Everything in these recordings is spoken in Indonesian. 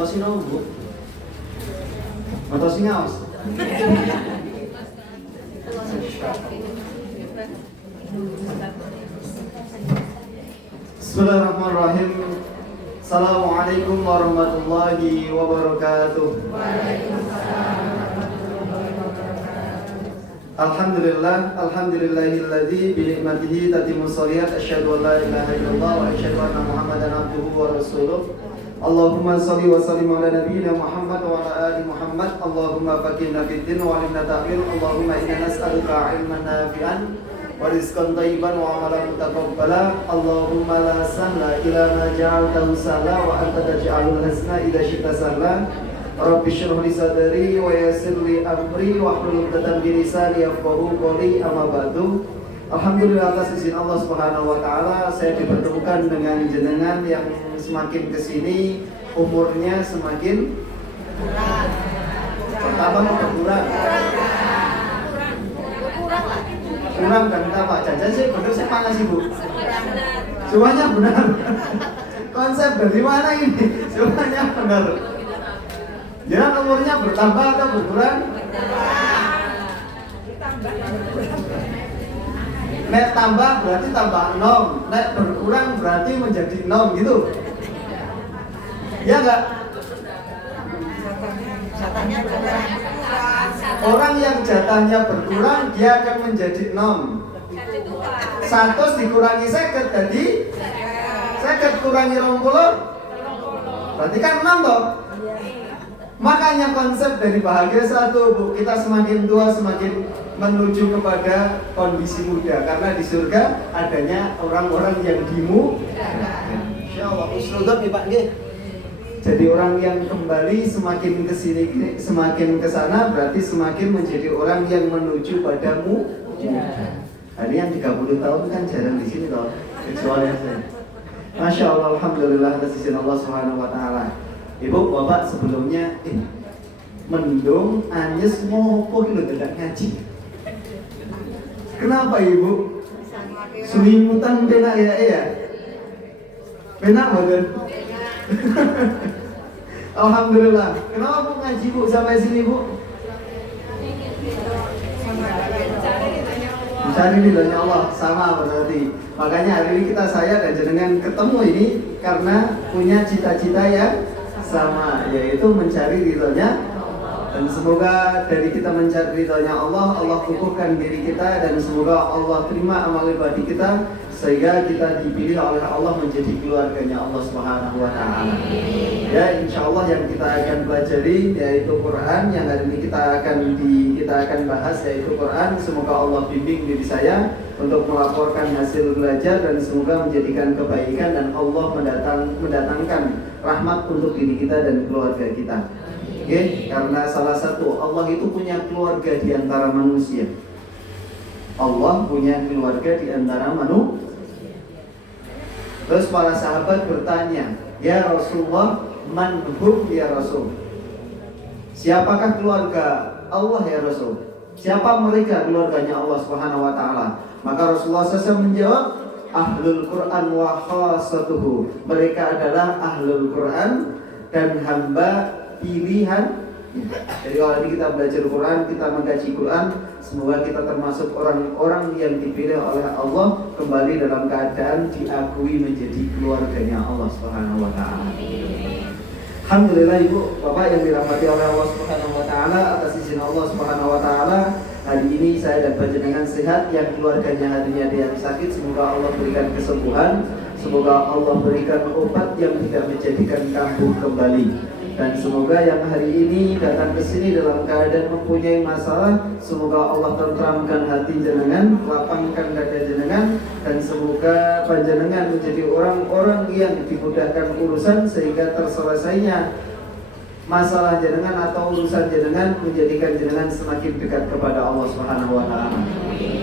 Ngetosin apa, Bu? Ngetosin ngaos. Bismillahirrahmanirrahim. Assalamualaikum warahmatullahi wabarakatuh. Alhamdulillah, alhamdulillahilladzi bi ni'matihi tatimmu shalihat, asyhadu an la ilaha illallah wa asyhadu anna Muhammadan abduhu wa rasuluh. Allahumma shalli wa sallim ala nabiyyina Muhammad wa ala ali Muhammad. Allahumma faqihna fid din wa 'allimna ta'wil. Allahumma inna nas'aluka 'ilman nafi'an wa rizqan thayyiban wa 'amalan mutaqabbala. Allahumma la sahla illa ma ja'altahu sahla wa anta taj'alul hazna idza syi'ta sahla. Rabbi shrah li sadri wa yassir li amri wahlul 'uqdatam min lisani yafqahu qawli, amma ba'du. Alhamdulillah, atas izin Allah Subhanahu wa taala saya dipertemukan dengan jenengan yang semakin kesini umurnya semakin bertambah atau berkurang? Kurang kan tambah. Jajan sih bener sih mana sih, Bu? Semuanya benar. Konsep dari mana ini? Semuanya benar. Jangan umurnya bertambah atau berkurang? Nek tambah berarti tambah 0, nek berkurang berarti menjadi 0 gitu. Ya enggak? Orang yang jatahnya berkurang dia akan menjadi 0. 100 dikurangi 50 jadi 50 kurangi 20 berarti kan 6 toh. Makanya konsep dari bahagia satu, Bu, kita semakin tua semakin menuju kepada kondisi muda, karena di surga adanya orang-orang yang Insyaallah usrudot nih Pak nggih. Jadi orang yang kembali semakin ke sini semakin ke sana berarti semakin menjadi orang yang menuju padamu. Ini yang 30 tahun kan jarang di sini loh, kecuali saya. Masya Allah, alhamdulillah atas izin Allah Subhanahu wa taala. Ibu, Bapak sebelumnya mendung, anyes, ngopo gitu tidak ngaji. Kenapa Ibu? Selimutan benak ya? Benak badan? Alhamdulillah. Kenapa Bu ngaji Bu sampai sini Bu? Mencari ridhonya Allah, sama berarti. Makanya hari ini saya dan jenengan ketemu ini karena punya cita-cita yang sama, yaitu mencari ridhonya. Dan semoga dari kita mencari ridhonya Allah, Allah kukuhkan diri kita, dan semoga Allah terima amal ibadah kita sehingga kita dipilih oleh Allah menjadi keluarganya Allah Subhanahu wa taala. Ya, insyaallah yang kita akan pelajari yaitu Quran, yang hari ini kita akan bahas yaitu Quran. Semoga Allah bimbing diri saya untuk melaporkan hasil belajar dan semoga menjadikan kebaikan dan Allah mendatangkan rahmat untuk diri kita dan keluarga kita. Oke, karena salah satu Allah itu punya keluarga di antara manusia. Allah punya keluarga di antara manusia. Terus para sahabat bertanya, "Ya Rasulullah, man hum ya Rasul?" Siapakah keluarga Allah ya Rasul? Siapa mereka keluarganya Allah Subhanahu wa taala? Maka Rasulullah SAW menjawab, "Ahlul Quran wa khassatuhu." Mereka adalah ahlul Quran dan hamba pilihan. Jadi kalau ini kita belajar Quran, kita mengkaji Quran, semoga kita termasuk orang-orang yang dipilih oleh Allah kembali dalam keadaan diakui menjadi keluarganya Allah Subhanahu wa taala. Alhamdulillah Ibu, Bapak yang dirahmati oleh Allah Subhanahu wa taala, atas izin Allah Subhanahu wa taala, hari ini saya dan panjenengan sehat, yang keluarganya hatinya ada yang sakit, semoga Allah berikan kesembuhan, semoga Allah berikan obat yang tidak menjadikan kambuh kembali. Dan semoga yang hari ini datang ke sini dalam keadaan mempunyai masalah, semoga Allah tentramkan hati jenengan, lapangkan dada jenengan, dan semoga panjenengan menjadi orang-orang yang dimudahkan urusan sehingga terselesainya masalah jenengan atau urusan jenengan, menjadikan jenengan semakin dekat kepada Allah Subhanahu wa taala.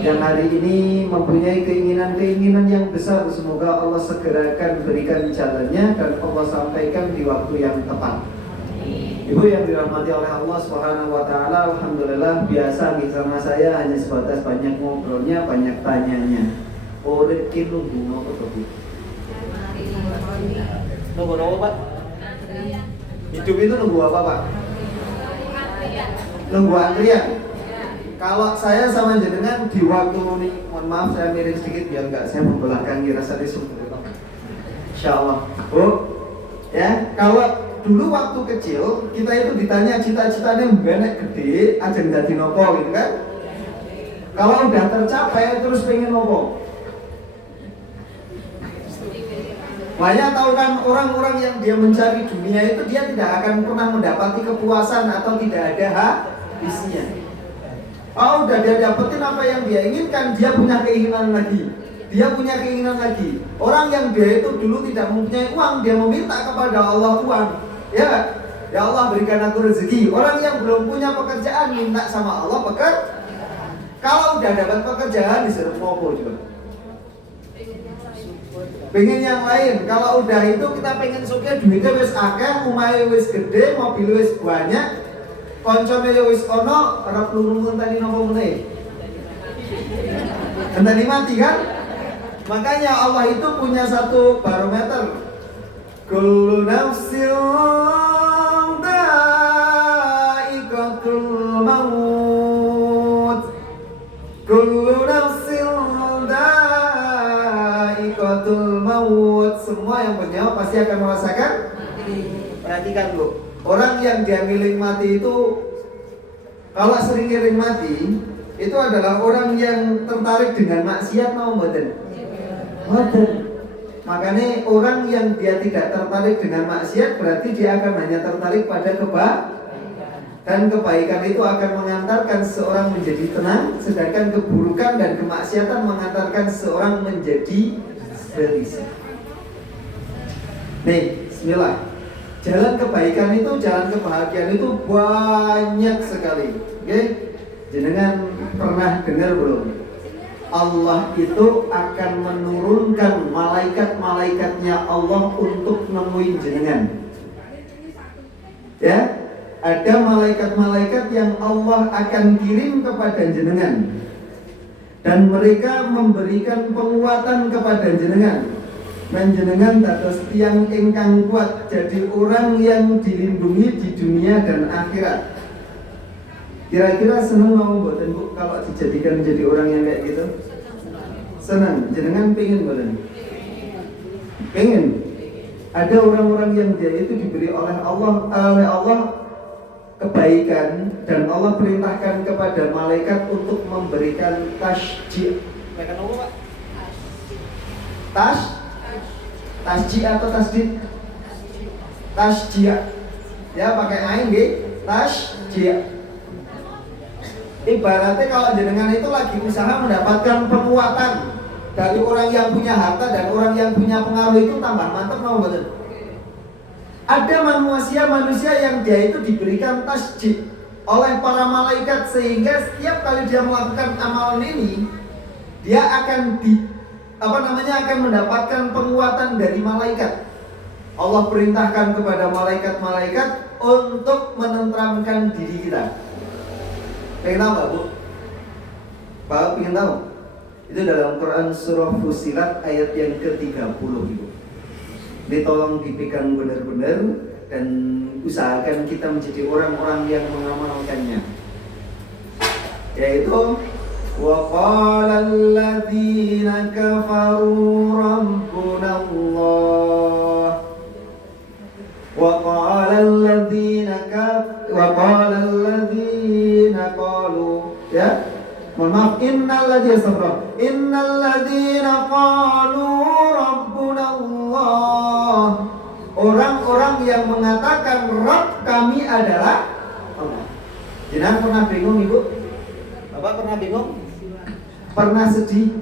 Yang hari ini mempunyai keinginan-keinginan yang besar, semoga Allah segerakan berikan jalannya dan Allah sampaikan di waktu yang tepat. Ibu yang dirahmati oleh Allah Subhanahu wa taala, alhamdulillah biasa nih sama saya hanya sebatas banyak ngobrolnya, banyak tanyanya. Oleh kilo bunga apa tuh? Nopo Pak? Hidup itu nunggu apa Pak? Nunggu antrian. Kalau saya sama jenengan di waktu ini, mohon maaf saya miring sedikit biar nggak saya membelakanggi rasa risuk. Insya Allah. Bu, ya kalau dulu waktu kecil kita itu ditanya cita-citanya benek gede, aja dadi nopo gitu kan? Kalau udah tercapai terus pengen nopo? Banyak tahu kan orang-orang yang dia mencari dunia itu dia tidak akan pernah mendapati kepuasan atau tidak ada habisnya. Oh, udah dia dapetin apa yang dia inginkan, dia punya keinginan lagi. Dia punya keinginan lagi. Orang yang dia itu dulu tidak mempunyai uang, dia meminta kepada Allah uang. Ya, ya Allah berikan aku rezeki. Orang yang belum punya pekerjaan minta sama Allah pekerjaan. Kalau udah dapat pekerjaan disuruh ngopo juga. Pengen yang lain. Kalau udah itu kita pengen suka duitnya wis akeh, umahe wis gede, mobil wis banyak. Koncone yo wis ono, ora perlu ngenteni napa meneh. Ngenteni mati kan? Makanya Allah itu punya satu barometer. Kullu nafsin dha'iqatul maut. Kullu nafsin dha'iqatul maut. Semua yang bernyawa pasti akan merasakan. Perhatikan Bu. Orang yang dia ngiling mati itu, kalau sering ngiling mati, itu adalah orang yang tertarik dengan maksiat mau mboten? Mboten. Makanya orang yang dia tidak tertarik dengan maksiat berarti dia akan hanya tertarik pada kebaikan. Dan kebaikan itu akan mengantarkan seorang menjadi tenang, sedangkan keburukan dan kemaksiatan mengantarkan seorang menjadi gelisah. Nih, bismillah. Jalan kebaikan itu, jalan kebahagiaan itu banyak sekali. Oke? Jenengan pernah dengar belum? Allah itu akan menurunkan malaikat-malaikatnya Allah untuk nemuin jenengan. Ya? Ada malaikat-malaikat yang Allah akan kirim kepada jenengan. Dan mereka memberikan penguatan kepada jenengan. Panjenengan dados tiyang ingkang kuat, jadi orang yang dilindungi di dunia dan akhirat. Kira-kira seneng mau mboten Bu kalau dijadikan menjadi orang yang kayak gitu? Senang. Jenengan pengen mboten? Pengen. Ada orang-orang yang dia itu diberi oleh Allah kebaikan dan Allah perintahkan kepada malaikat untuk memberikan tasjid. Mereka apa Pak? Tasjid atau tasdid? Tasjid. Ya pakai ain nggih. Tasjid. Ibaratnya kalau jenengan itu lagi usaha mendapatkan penguatan dari orang yang punya harta dan orang yang punya pengaruh itu tambah mantap mau betul. Ada manusia yang dia itu diberikan tasjid oleh para malaikat sehingga setiap kali dia melakukan amalan ini dia akan akan mendapatkan penguatan dari malaikat. Allah perintahkan kepada malaikat-malaikat untuk menenteramkan diri kita. Pengen tahu nggak Bu? Pak pengen tahu? Itu dalam Quran surah Fussilat ayat yang ke-30 Ibu. Ini tolong dipegang benar-benar dan usahakan kita menjadi orang-orang yang mengamalkannya. Yaitu وَقَالَ الَّذِينَ كَفَرُوا رَبُّنَا اللَّهُ وَقَالَ الَّذِينَ قَالُوا ya mohon maaf innalladzina qalu rabbuna Allah, orang-orang yang mengatakan Rabb kami adalah Allah. Jangan pernah bingung Ibu? Bapak pernah bingung? Pernah sedih,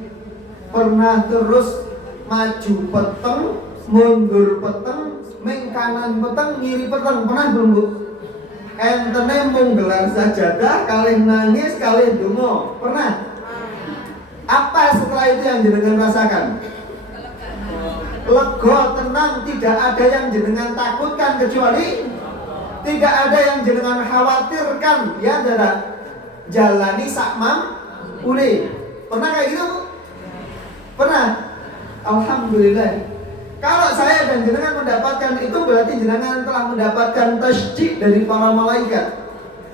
pernah terus maju peteng, mundur peteng, meng kanan peteng, ngiri peteng, pernah belum Bu? Entene mung gelar sajadah, kalih nangis, kalih donga, pernah? Apa setelah itu yang jenengan rasakan? Lega, tenang, tidak ada yang jenengan takutkan kecuali tidak ada yang jenengan khawatirkan, ya tidak? Jalani sakmam ule. Pernah kayak gitu Bu? Pernah? Alhamdulillah. Kalau saya dan jenengan mendapatkan itu, berarti jenengan telah mendapatkan tasjid dari para malaikat.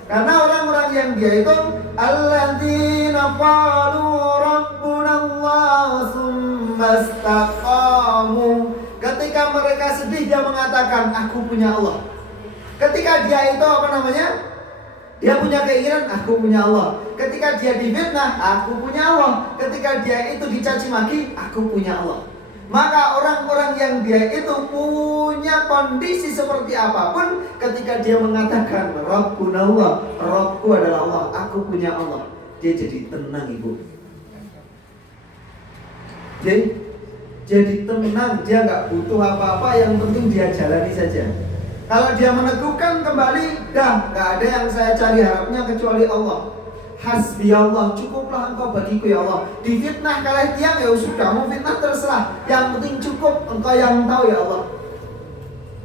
Karena orang-orang yang dia itu alladzina qalu rabbuna Allah tsumma istaqamu. Ketika mereka sedih dia mengatakan aku punya Allah. Ketika dia itu apa namanya? Dia punya keinginan, aku punya Allah. Ketika dia difitnah, aku punya Allah. Ketika dia itu dicaci maki, aku punya Allah. Maka orang-orang yang dia itu punya kondisi seperti apapun, ketika dia mengatakan Rabbuna Allah, Rabbku adalah Allah, aku punya Allah, dia jadi tenang, ibu. Jadi tenang, dia nggak butuh apa-apa, yang penting dia jalani saja. Kalau dia meneguhkan kembali, dah nggak ada yang saya cari harapnya kecuali Allah. Hasbi Allah, cukuplah engkau bagiku ya Allah. Difitnah kalian tiang ya sudah, mau fitnah terserah, yang penting cukup engkau yang tahu ya Allah.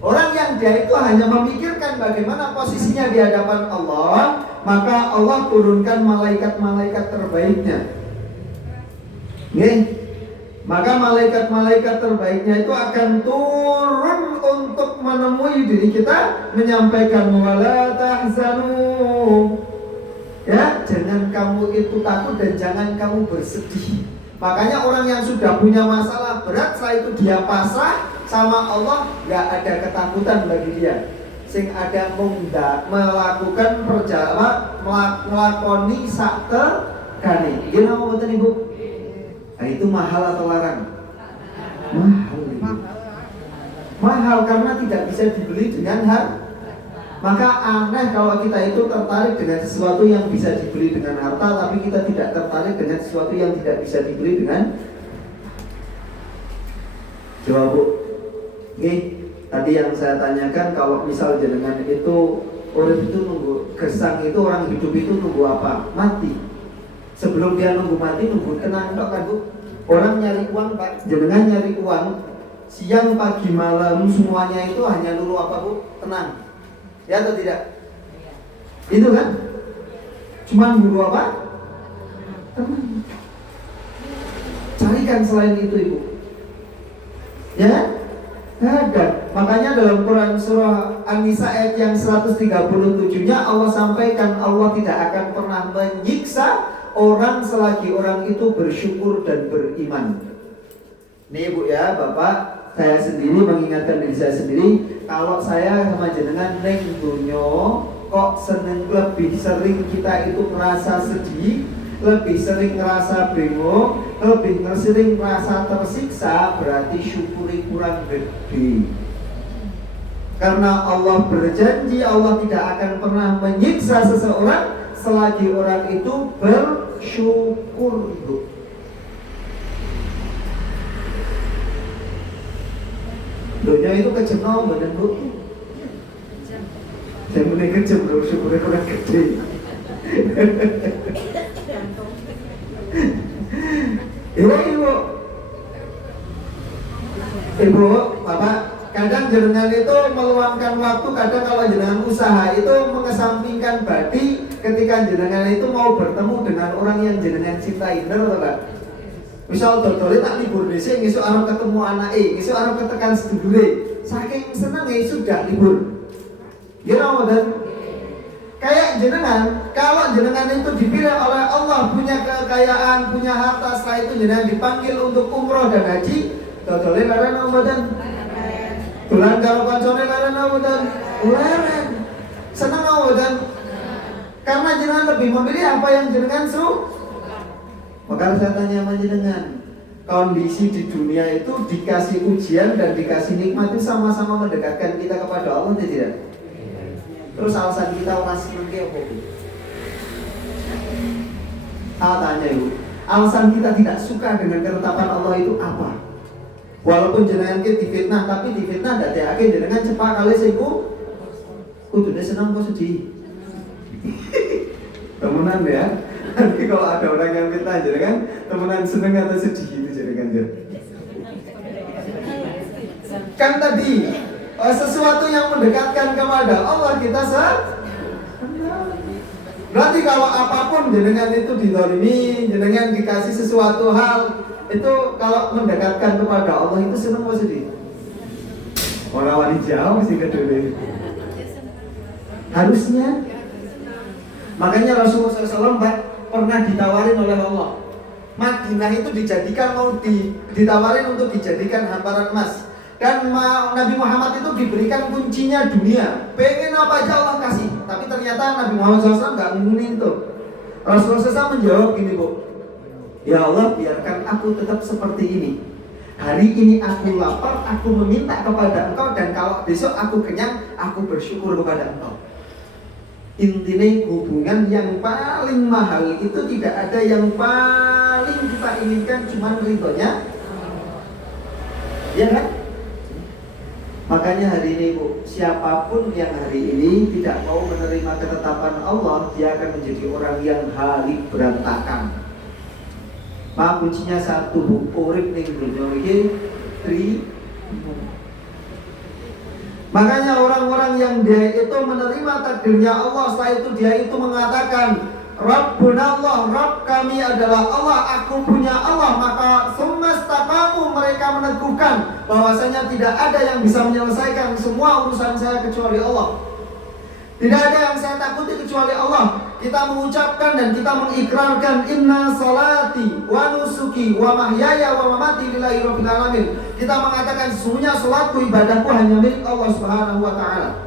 Orang yang dia itu hanya memikirkan bagaimana posisinya di hadapan Allah, maka Allah turunkan malaikat-malaikat terbaiknya. Nih, maka malaikat-malaikat terbaiknya itu akan turun untuk menemui diri kita, menyampaikan wala tahzanu. Ya, jangan kamu itu takut dan jangan kamu bersedih. Makanya orang yang sudah punya masalah berat, setelah itu dia pasrah sama Allah, gak ada ketakutan bagi dia. Sing ada melakukan perjalanan, melakoni sakte kani. Gimana mau betul ibu? Nah, itu mahal atau larang? Mahal karena tidak bisa dibeli dengan harga. Maka aneh kalau kita itu tertarik dengan sesuatu yang bisa dibeli dengan harta, tapi kita tidak tertarik dengan sesuatu yang tidak bisa dibeli dengan. Jawab bu. Oke, tadi yang saya tanyakan, kalau misal jenengan itu orang itu nunggu gesang, itu orang hidup itu nunggu apa? Mati. Sebelum dia nunggu mati, nunggu tenang dok kan bu. Orang nyari uang pak, jenengan nyari uang siang, pagi, malam semuanya itu hanya nunggu apa bu? Tenang. Ya atau tidak? Itu kan? Cuman buru apa? Tenang. Carikan selain itu ibu. Ya? Ada. Makanya dalam Quran surah An-Nisa ayat yang 137-nya Allah sampaikan, Allah tidak akan pernah menyiksa orang selagi orang itu bersyukur dan beriman. Nih ibu ya, bapak, saya sendiri mengingatkan diri saya sendiri, kalau saya sama jenengan neng dunyo kok lebih sering kita itu merasa sedih, lebih sering merasa bingung, lebih sering merasa tersiksa, berarti syukuri kurang gede. Karena Allah berjanji Allah tidak akan pernah menyiksa seseorang selagi orang itu bersyukur. Dunia itu kejam badan bu. Saya mulai kejam, bersyukurnya kurang gede. Ibu, bapak, kadang jenengan itu meluangkan waktu, kadang kalau jenengan usaha itu mengesampingkan badi ketika jenengan itu mau bertemu dengan orang yang jenengan cintai, benar atau enggak? Misal dodolnya tak libur desa, ngisuk arep ketemu anake, ngisuk arep ketekan sedulure, saking senenge sudah libur. Ya Ramadan. Kayak jenengan, kalau jenengan itu dipilih oleh Allah, punya kekayaan, punya harta, setelah itu jenengan dipanggil untuk umroh dan haji, dodolnya leren Ramadan. Bulan kalau kancone leren Ramadan, leren. Seneng Ramadan. Karena jenengan lebih memilih apa yang jenengan suka. Maka saya tanya sama jenengan, kondisi di dunia itu dikasih ujian dan dikasih nikmat itu sama-sama mendekatkan kita kepada Allah atau tidak? Terus alasan kita masih mengke apa? Tanya ibu, alasan kita tidak suka dengan ketetapan Allah itu apa? Walaupun jenengan kita difitnah, tapi difitnah tidak yakin jenengan cepat kali seiku kudunya senang kok sedih. Temenan ya. Nanti kalau ada orang yang fitnah jenengan temenan seneng atau sedih itu jenengan dia. Kan tadi sesuatu yang mendekatkan kepada Allah kita berarti kalau apapun jenengan itu didolimi, jenengan dikasih sesuatu hal itu kalau mendekatkan kepada Allah itu senang atau sedih? Orang wani jauh sih kedua. Harusnya. Makanya Rasulullah SAW pernah ditawarin oleh Allah. Madinah itu ditawarin untuk dijadikan hamparan emas. Dan Nabi Muhammad itu diberikan kuncinya dunia. Pengen apa aja Allah kasih. Tapi ternyata Nabi Muhammad SAW nggak ngomongin itu. Rasulullah SAW menjawab gini, Bu. Ya Allah, biarkan aku tetap seperti ini. Hari ini aku lapar, aku meminta kepada Engkau. Dan kalau besok aku kenyang, aku bersyukur kepada Engkau. Intinya hubungan yang paling mahal itu tidak ada yang paling kita inginkan, cuman ridhonya. Ya kan? Makanya hari ini, Bu, siapapun yang hari ini tidak mau menerima ketetapan Allah, dia akan menjadi orang yang halik berantakan. Maka kuncinya satu, Bu, urip ning dunya iki Makanya orang-orang yang dia itu menerima takdirnya Allah, setelah itu dia itu mengatakan, Rabbuna Allah, Rabb kami adalah Allah, aku punya Allah. Maka sumastaqamu, mereka meneguhkan bahwasanya tidak ada yang bisa menyelesaikan semua urusan saya kecuali Allah. Tidak ada yang saya takuti kecuali Allah. Kita mengucapkan dan kita mengikrarkan inna salati wa nusuki wa mahyaya wa mamati lillahi rabbil alamin. Kita mengatakan sesungguhnya salatku, ibadahku hanya milik Allah Subhanahu wa taala.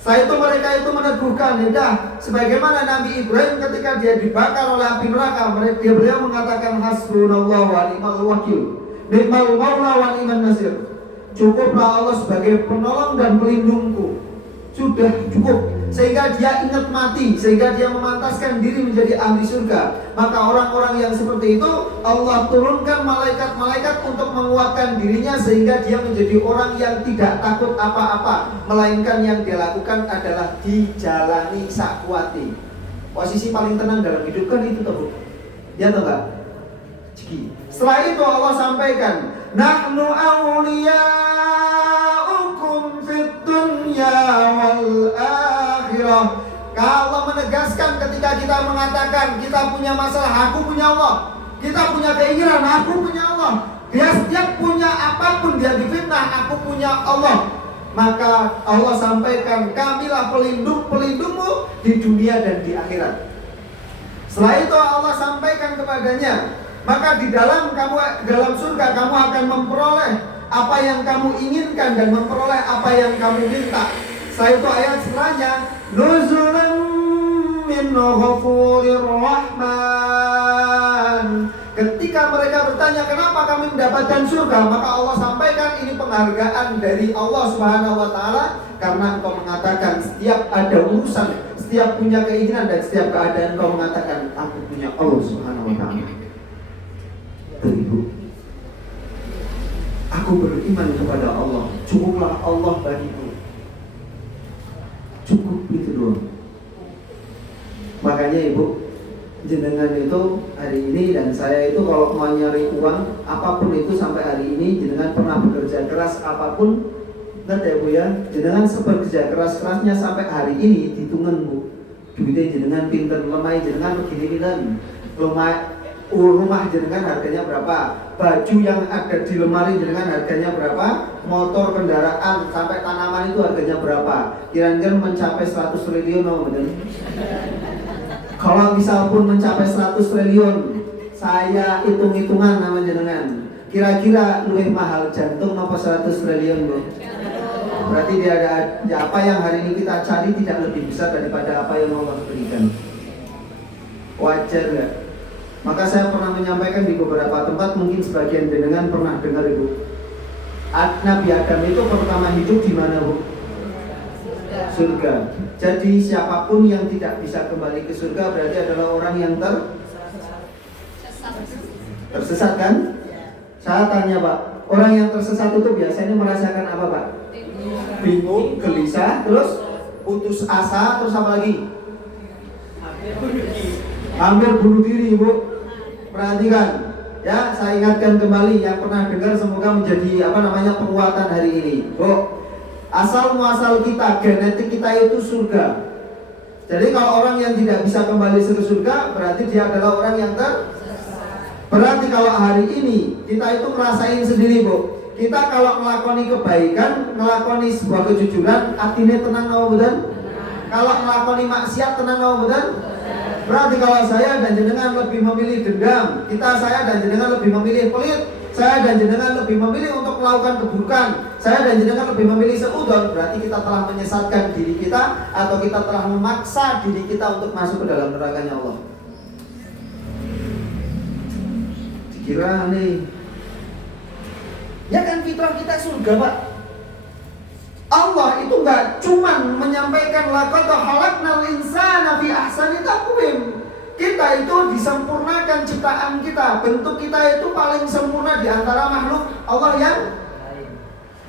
Setelah itu mereka itu meneguhkan, ya, sebagaimana Nabi Ibrahim ketika dia dibakar oleh api neraka, beliau mengatakan hasbunallahu wa ni'mal wakil, ni'mal maula wa ni'man nasir. Cukuplah Allah sebagai penolong dan pelindungku. Sudah cukup, sehingga dia ingat mati, sehingga dia memantaskan diri menjadi ahli surga. Maka orang-orang yang seperti itu Allah turunkan malaikat-malaikat untuk menguatkan dirinya, sehingga dia menjadi orang yang tidak takut apa-apa, melainkan yang dia lakukan adalah dijalani sakwati. Posisi paling tenang dalam hidup kan itu tuh, ya atau enggak? Setelah itu Allah sampaikan, nahnu awliya'ukum fid dunya wal akhirah. Kalau menegaskan ketika kita mengatakan kita punya masalah, aku punya Allah. Kita punya keinginan, aku punya Allah. Dia setiap punya apapun, dia difitnah, aku punya Allah. Maka Allah sampaikan, kamilah pelindungmu di dunia dan di akhirat. Setelah itu Allah sampaikan kepadanya, maka di dalam surga kamu akan memperoleh apa yang kamu inginkan dan memperoleh apa yang kamu minta. Setelah itu ayat setelahnya, nuzulan min ghafurir rahman. Ketika mereka bertanya kenapa kami mendapatkan surga, maka Allah sampaikan ini penghargaan dari Allah Subhanahu wa taala, karena engkau mengatakan setiap ada urusan, setiap punya keinginan dan setiap keadaan engkau mengatakan aku punya Allah Subhanahu wa taala. Ibu, aku beriman kepada Allah, cukuplah Allah bagiku. Cukup itu doang. Makanya Ibu, jenengan itu hari ini dan saya itu kalau mau nyari uang apapun itu sampai hari ini jenengan pernah bekerja keras apapun, ingat ya Bu ya, jenengan bekerja keras-kerasnya sampai hari ini dihitungan Bu. Duitnya jenengan pinter, lemah jenengan begini kan, rumah jenengan harganya berapa, baju yang ada di lemari jenengan harganya berapa, motor, kendaraan, sampai tanaman itu harganya berapa, kira-kira mencapai 100 triliun oh, bener? Kalau misal pun mencapai 100 triliun, saya hitung-hitungan nama jenengan, kira-kira lebih mahal jantung apa 100 triliun Bu? Berarti dia ada apa yang hari ini kita cari tidak lebih besar daripada apa yang Allah berikan. Wajar gak? Maka saya pernah menyampaikan di beberapa tempat, mungkin sebagian jenengan pernah dengar Ibu. Nabi Adam itu pertama hidup di mana Bu? Surga. Jadi siapapun yang tidak bisa kembali ke surga berarti adalah orang yang tersesat kan? Saya tanya Pak, orang yang tersesat itu biasanya merasakan apa Pak? Bingung, gelisah, terus putus asa, terus apa lagi? Hampir bunuh diri Ibu. Perhatikan, ya, saya ingatkan kembali yang pernah dengar semoga menjadi penguatan hari ini. Bu, asal muasal kita, genetik kita itu surga. Jadi kalau orang yang tidak bisa kembali ke surga berarti dia adalah orang yang Berarti kalau hari ini kita itu ngerasain sendiri Bu, Kita kalau melakoni kebaikan, melakoni sebuah kejujuran, artinya tenang apa betul? Kalau melakoni maksiat tenang apa betul? Berarti kalau saya dan jenengan lebih memilih dendam, saya dan jenengan lebih memilih pelit, saya dan jenengan lebih memilih untuk melakukan keburukan, saya dan jenengan lebih memilih seudon, berarti kita telah menyesatkan diri kita atau kita telah memaksa diri kita untuk masuk ke dalam nerakanya Allah. Dikira nih, ya kan fitrah kita surga, Pak. Allah itu nggak cuman menyampaikan laqad khalaqnal insana fi ahsani taqwim. Kita itu disempurnakan ciptaan kita, bentuk kita itu paling sempurna di antara makhluk Allah yang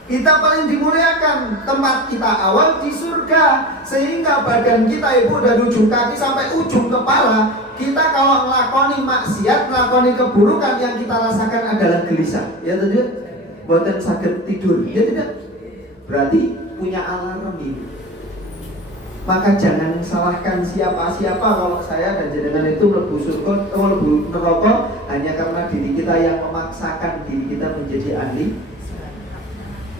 kita paling dimuliakan. Tempat kita awal di surga, sehingga badan kita ibu dari ujung kaki sampai ujung kepala, kita kalau melakoni maksiat, melakoni keburukan, yang kita rasakan adalah gelisah. Ya tidak? Buatan sakit tidur. Ya tidak? Berarti punya alarm ini. Maka jangan salahkan siapa-siapa kalau saya dan jenengan itu mlebu surga atau mlebu neraka hanya karena diri kita yang memaksakan diri kita menjadi ahli.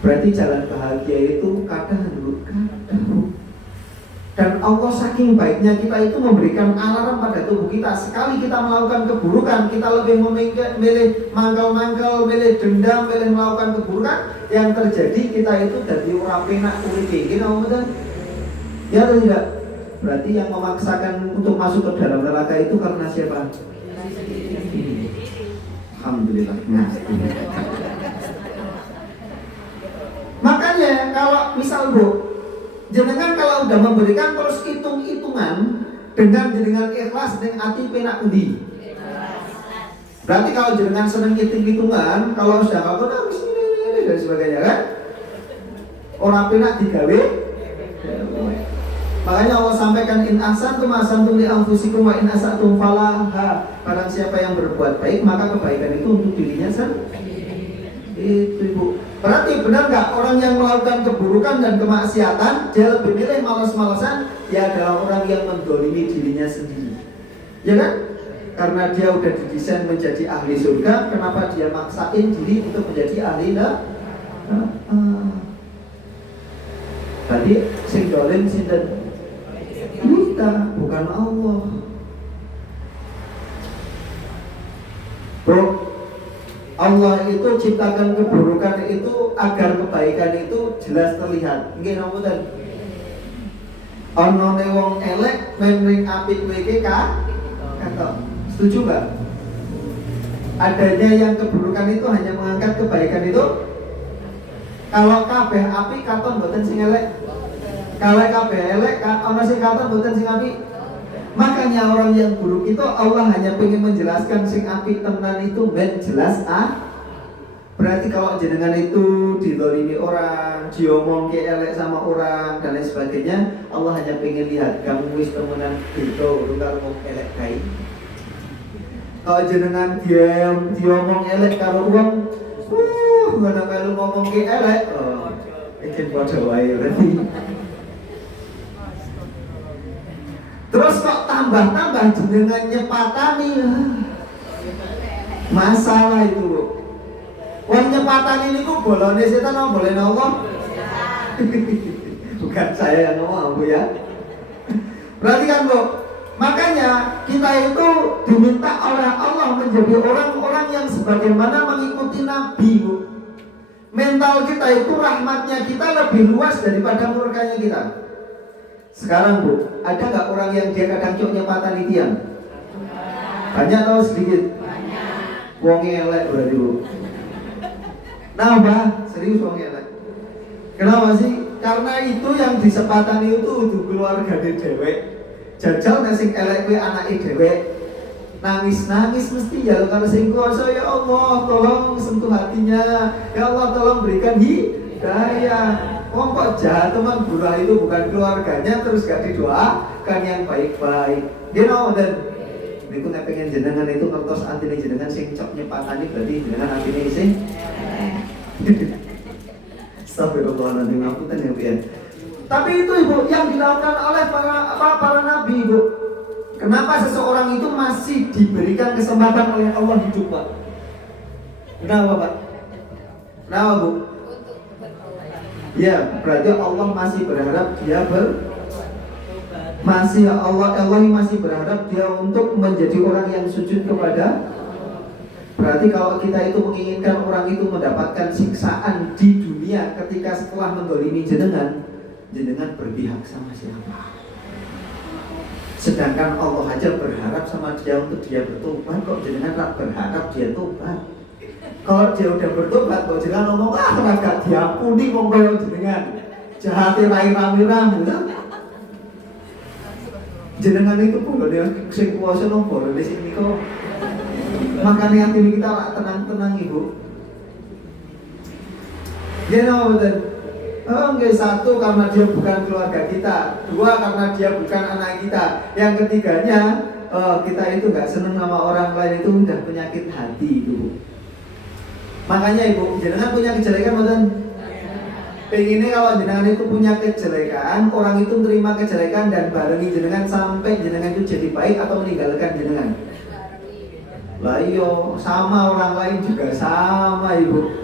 Berarti jalan bahagia itu kadang. Dan Allah saking baiknya kita itu memberikan alarm pada tubuh kita. Sekali kita melakukan keburukan, kita lebih memilih mangkal-mangkal, milih dendam, milih melakukan keburukan. Yang terjadi kita itu dari ora penak uripe. Gini betul? Ya atau tidak? Berarti yang memaksakan untuk masuk ke dalam neraka itu karena siapa? Alhamdulillah. Makanya kalau misal Bu, jenengan kalau udah memberikan terus hitung-hitungan dengan ikhlas dengan hati penak undi. Berarti kalau jenengan seneng hitung-hitungan, kalau sudah ngakon ini dan sebagainya kan, orang penak digawe. Makanya Allah sampaikan in ahsantum ahsantum li anfusikum wa in asatum falaha. Barang siapa yang berbuat baik maka kebaikan itu untuk dirinya sendiri. Itu Ibu. Berarti benar nggak orang yang melakukan keburukan dan kemaksiatan dia lebih milih malas-malasan, dia adalah orang yang mendolimi dirinya sendiri. Ya kan? Karena dia udah didesain menjadi ahli surga, kenapa dia maksain diri untuk menjadi ahli neraka? Tadi sing dolim sinten? Kita, bukan Allah. Bro, Allah itu ciptakan keburukan itu agar kebaikan itu jelas terlihat. Nggih napa mboten? Ana wong elek men ring apik kowe iki katok. Setuju enggak? Adanya yang keburukan itu hanya mengangkat kebaikan itu. Kalau kabeh apik katon mboten sing elek. Kalau kabeh elek ana sing katon mboten sing apik. Makanya orang yang buruk itu Allah hanya ingin menjelaskan sing apik tenan itu ben jelas Berarti kalau jenengan itu didolimi orang, diomong ke elek sama orang dan lain sebagainya, Allah hanya ingin lihat kamu wis temenan gitu karo elek kae. Kalau jenengan diomong elek karo wong, ngono kae lu ngomong ke elek, iki padha wae berarti. Terus kok tambah-tambah jenengan nyepatani masalah itu. Wong nyepatani niku bolone setan apa bolone Allah? Bukan saya yang ngomong Bu ya. Berarti kan Bu, makanya kita itu diminta oleh Allah menjadi orang-orang yang sebagaimana mengikuti Nabi Bu. Mental kita itu rahmatnya kita lebih luas daripada murkanya kita. Sekarang Bu, ada nggak orang yang dia kadang cok nyepatan tiang? Banyak atau sedikit? Banyak. Wong elek berarti Bu. Nah, serius wong elek. Kenapa sih? Karena itu yang disepatani itu untuk keluarga dewek. Jajal nek sing elek kuwi anake dewek. Nangis-nangis mesti ya kalau sing kuasa ya Allah tolong sentuh hatinya. Ya Allah tolong berikan hidayah. Oh kok jahat teman burah itu bukan keluarganya terus gak didoakan yang baik-baik. Dia know dan niku nek pengen jenengan itu ngertos antine jenengan sing cok nyepatani berarti jenengan antine sing Astagfirullah nanti ngapunten ya Bu ya. Tapi itu Ibu yang dilakukan oleh para nabi Ibu. Kenapa seseorang itu masih diberikan kesempatan oleh Allah hidup Pak? Kenapa Pak? Kenapa Bu? Ya, berarti Allah masih berharap dia Allah masih berharap dia untuk menjadi orang yang sujud kepada. Berarti kalau kita itu menginginkan orang itu mendapatkan siksaan di dunia ketika setelah mendolimi jenengan berpihak sama siapa? Sedangkan Allah aja berharap sama dia untuk dia bertobat, kok jenengan tak berharap dia tobat? Kalau dia udah bertobat, kok jenengan ngomong gak diampuni wong koyo jenengan jahate rai rami-rami. Jenengan itu boleh sing kuwasa nang boleh sing niku. Makanya hati kita tenang-tenang Ibu. Dia betul. Enggak, satu karena dia bukan keluarga kita, dua karena dia bukan anak kita, yang ketiganya kita itu nggak seneng sama orang lain, itu udah penyakit hati itu. Makanya Ibu, jenengan punya kejelekan betul. Pengennya kalau jenengan itu punya kejelekan, orang itu terima kejelekan dan barengi jenengan sampai jenengan itu jadi baik atau meninggalkan jenengan. Lah iyo, sama orang lain juga sama Ibu.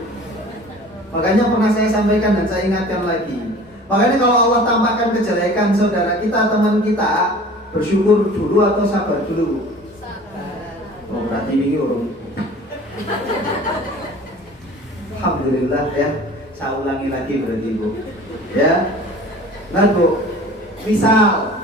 Makanya pernah saya sampaikan dan saya ingatkan lagi. Makanya kalau Allah tampakkan kejelekan saudara kita, teman kita, bersyukur dulu atau sabar dulu? Sabar. Oh berarti ini orang. Alhamdulillah ya. Saya ulangi lagi berarti Bu. Ya. Nah Bu, misal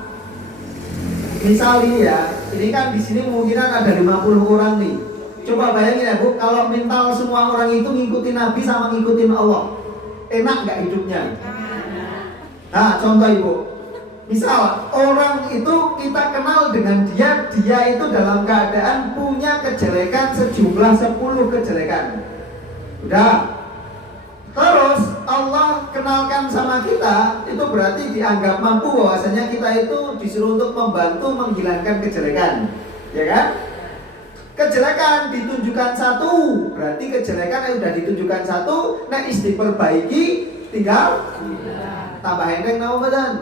nih ya, ini kan di sini kemungkinan ada 50 orang nih. Coba bayangin ya Bu, kalau mental semua orang itu ngikutin Nabi sama ngikutin Allah, enak nggak hidupnya? Nah contoh Ibu, misal orang itu kita kenal dengan dia itu dalam keadaan punya kejelekan sejumlah 10 kejelekan. Udah. Terus Allah kenalkan sama kita, itu berarti dianggap mampu bahwasanya kita itu disuruh untuk membantu menghilangkan kejelekan, ya kan? Kejelekan ditunjukkan satu, berarti kejelekan yang sudah ditunjukkan satu, nah diperbaiki tinggal tambah enteng, nama badan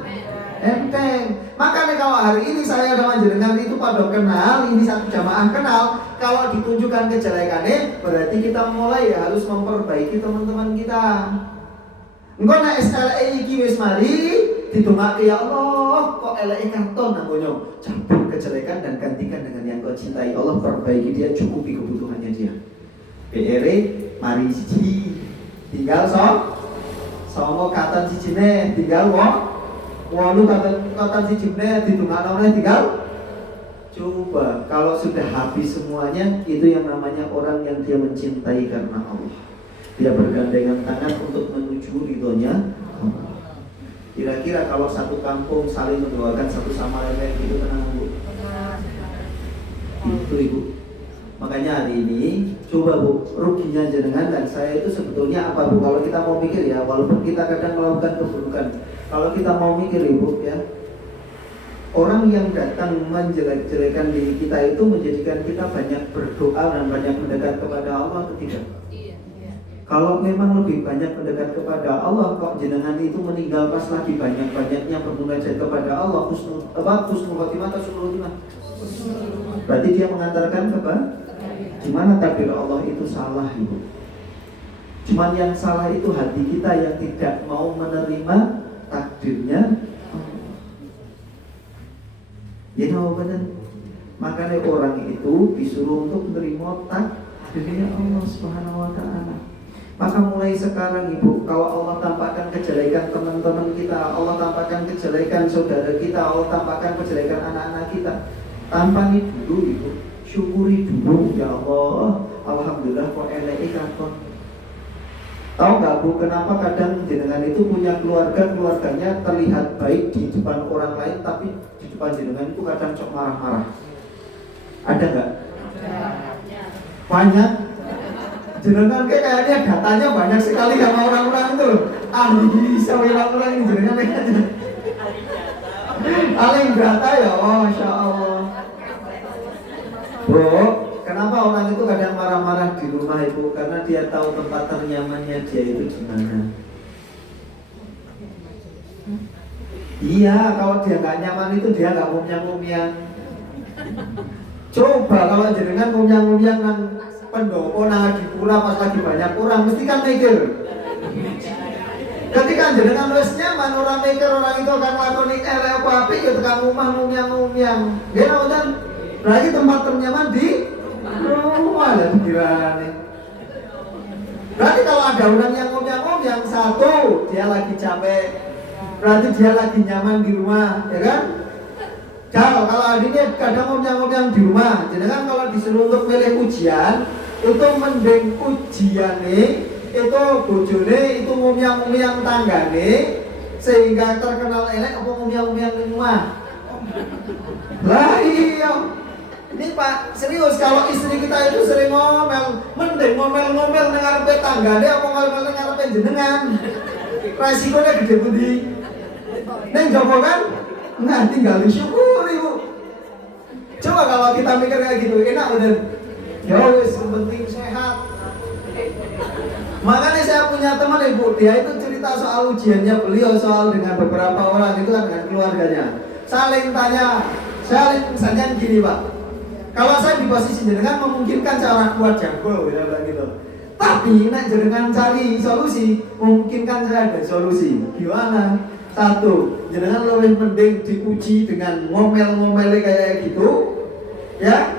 enteng. Makanya kalau hari ini saya sama jenengan itu pada kenal, ini satu jamaah kenal, kalau ditunjukkan kejelekannya, berarti kita mulai harus memperbaiki teman-teman kita. Engko nek SLE iki wis mari ditungake ya Allah, kok eleke katon nanggonyo. Cabut kejelekan dan gantikan dengan yang kau cintai. Allah perbaiki dia, cukupi kebutuhannya dia. PR mari siji. Tinggal songo katan sijine, tinggal wolu katan sijine ditungakno tinggal. Coba kalau sudah habis semuanya, itu yang namanya orang yang dia mencintai karena Allah. Dia bergandengan tangan untuk menuju ridhonya. Kira-kira kalau satu kampung saling mendoakan satu sama lain gitu, tenang Bu. Itu Ibu. Makanya hari ini coba Bu, ruginya jenengan dan saya itu sebetulnya apa Bu? Kalau kita mau mikir ya, walaupun kita kadang melakukan keburukan, kalau kita mau mikir Ibu ya, orang yang datang menjelek-jelekan diri kita itu menjadikan kita banyak berdoa dan banyak mendekat kepada Allah atau tidak? Kalau memang lebih banyak mendekat kepada Allah, kok jenengan itu meninggal pas lagi banyak-banyaknya bermunajat kepada Allah, husnul khotimah atau husnul khotimah? Berarti dia mengantarkan kepada gimana takdir Allah itu salah Ibu. Cuman yang salah itu hati kita yang tidak mau menerima takdirnya. Ya benar. Makanya orang itu disuruh untuk menerima takdirnya Allah Subhanahu wa taala. Maka mulai sekarang Ibu, kalau Allah tampakkan kejelekan teman-teman kita, Allah tampakkan kejelekan saudara kita, Allah tampakkan kejelekan anak-anak kita, tampani dulu Ibu, syukuri dulu, ya Allah, alhamdulillah kok eleke katon. Tahu nggak Bu, kenapa kadang jenengan itu punya keluarganya terlihat baik di depan orang lain, tapi di depan jenengan itu kadang cok marah-marah. Ada nggak? Banyak. Jenengan kayaknya datanya banyak sekali sama orang-orang itu loh. Sama orang-orang ini jenengan kayaknya paling data ya, Masya Allah. Bro, kenapa orang itu kadang marah-marah di rumah Ibu? Karena dia tahu tempat ternyamannya dia itu gimana. Iya, kalau dia nggak nyaman itu dia nggak ngomyang-ngomyang. Coba kalau jenengan ngomyang-ngomyang pendopo nah di pura pas lagi banyak orang mesti kan mikir. Ketika jenengan wis nyaman orang mikir orang itu akan lakoni elek apa api ya tekan rumah ngumyang. Nggih ngoten. Berarti tempat ternyaman di rumah lah pikirannya. Berarti kalau ada orang yang ngomong satu, dia lagi capek. Berarti dia lagi nyaman di rumah, ya kan? Kalau adiknya kadang ngomong di rumah, jadi kan kalau disuruh untuk milih ujian, itu mending ujian nih, itu bojone itu ngomong tanggane, sehingga terkenal elek apa ngomong di rumah. Lah iya. Ini Pak, serius kalau istri kita itu sering ngomel, mending ngomel nang ngarepe tanggane apa ngomel nang ngarepe jenengan. Resikonya gede budi. Neng jopo kan? Nah, tinggal disyukuri, Bu. Coba kalau kita mikir kayak gitu, enak bener. Ya wis penting sehat. Makanya saya punya teman Ibu, dia itu cerita soal ujiannya beliau soal dengan beberapa orang itu kan dengan keluarganya. Saling tanya, misalnya gini, Pak. Kalau saya di posisi jenengan memungkinkan cara kuat jago, bilang gitu. Tapi nek jenengan cari solusi, memungkinkan saya ada solusi. Gimana? Satu, jenengan lebih mending diuji dengan ngomel-ngomel kayak gitu, ya.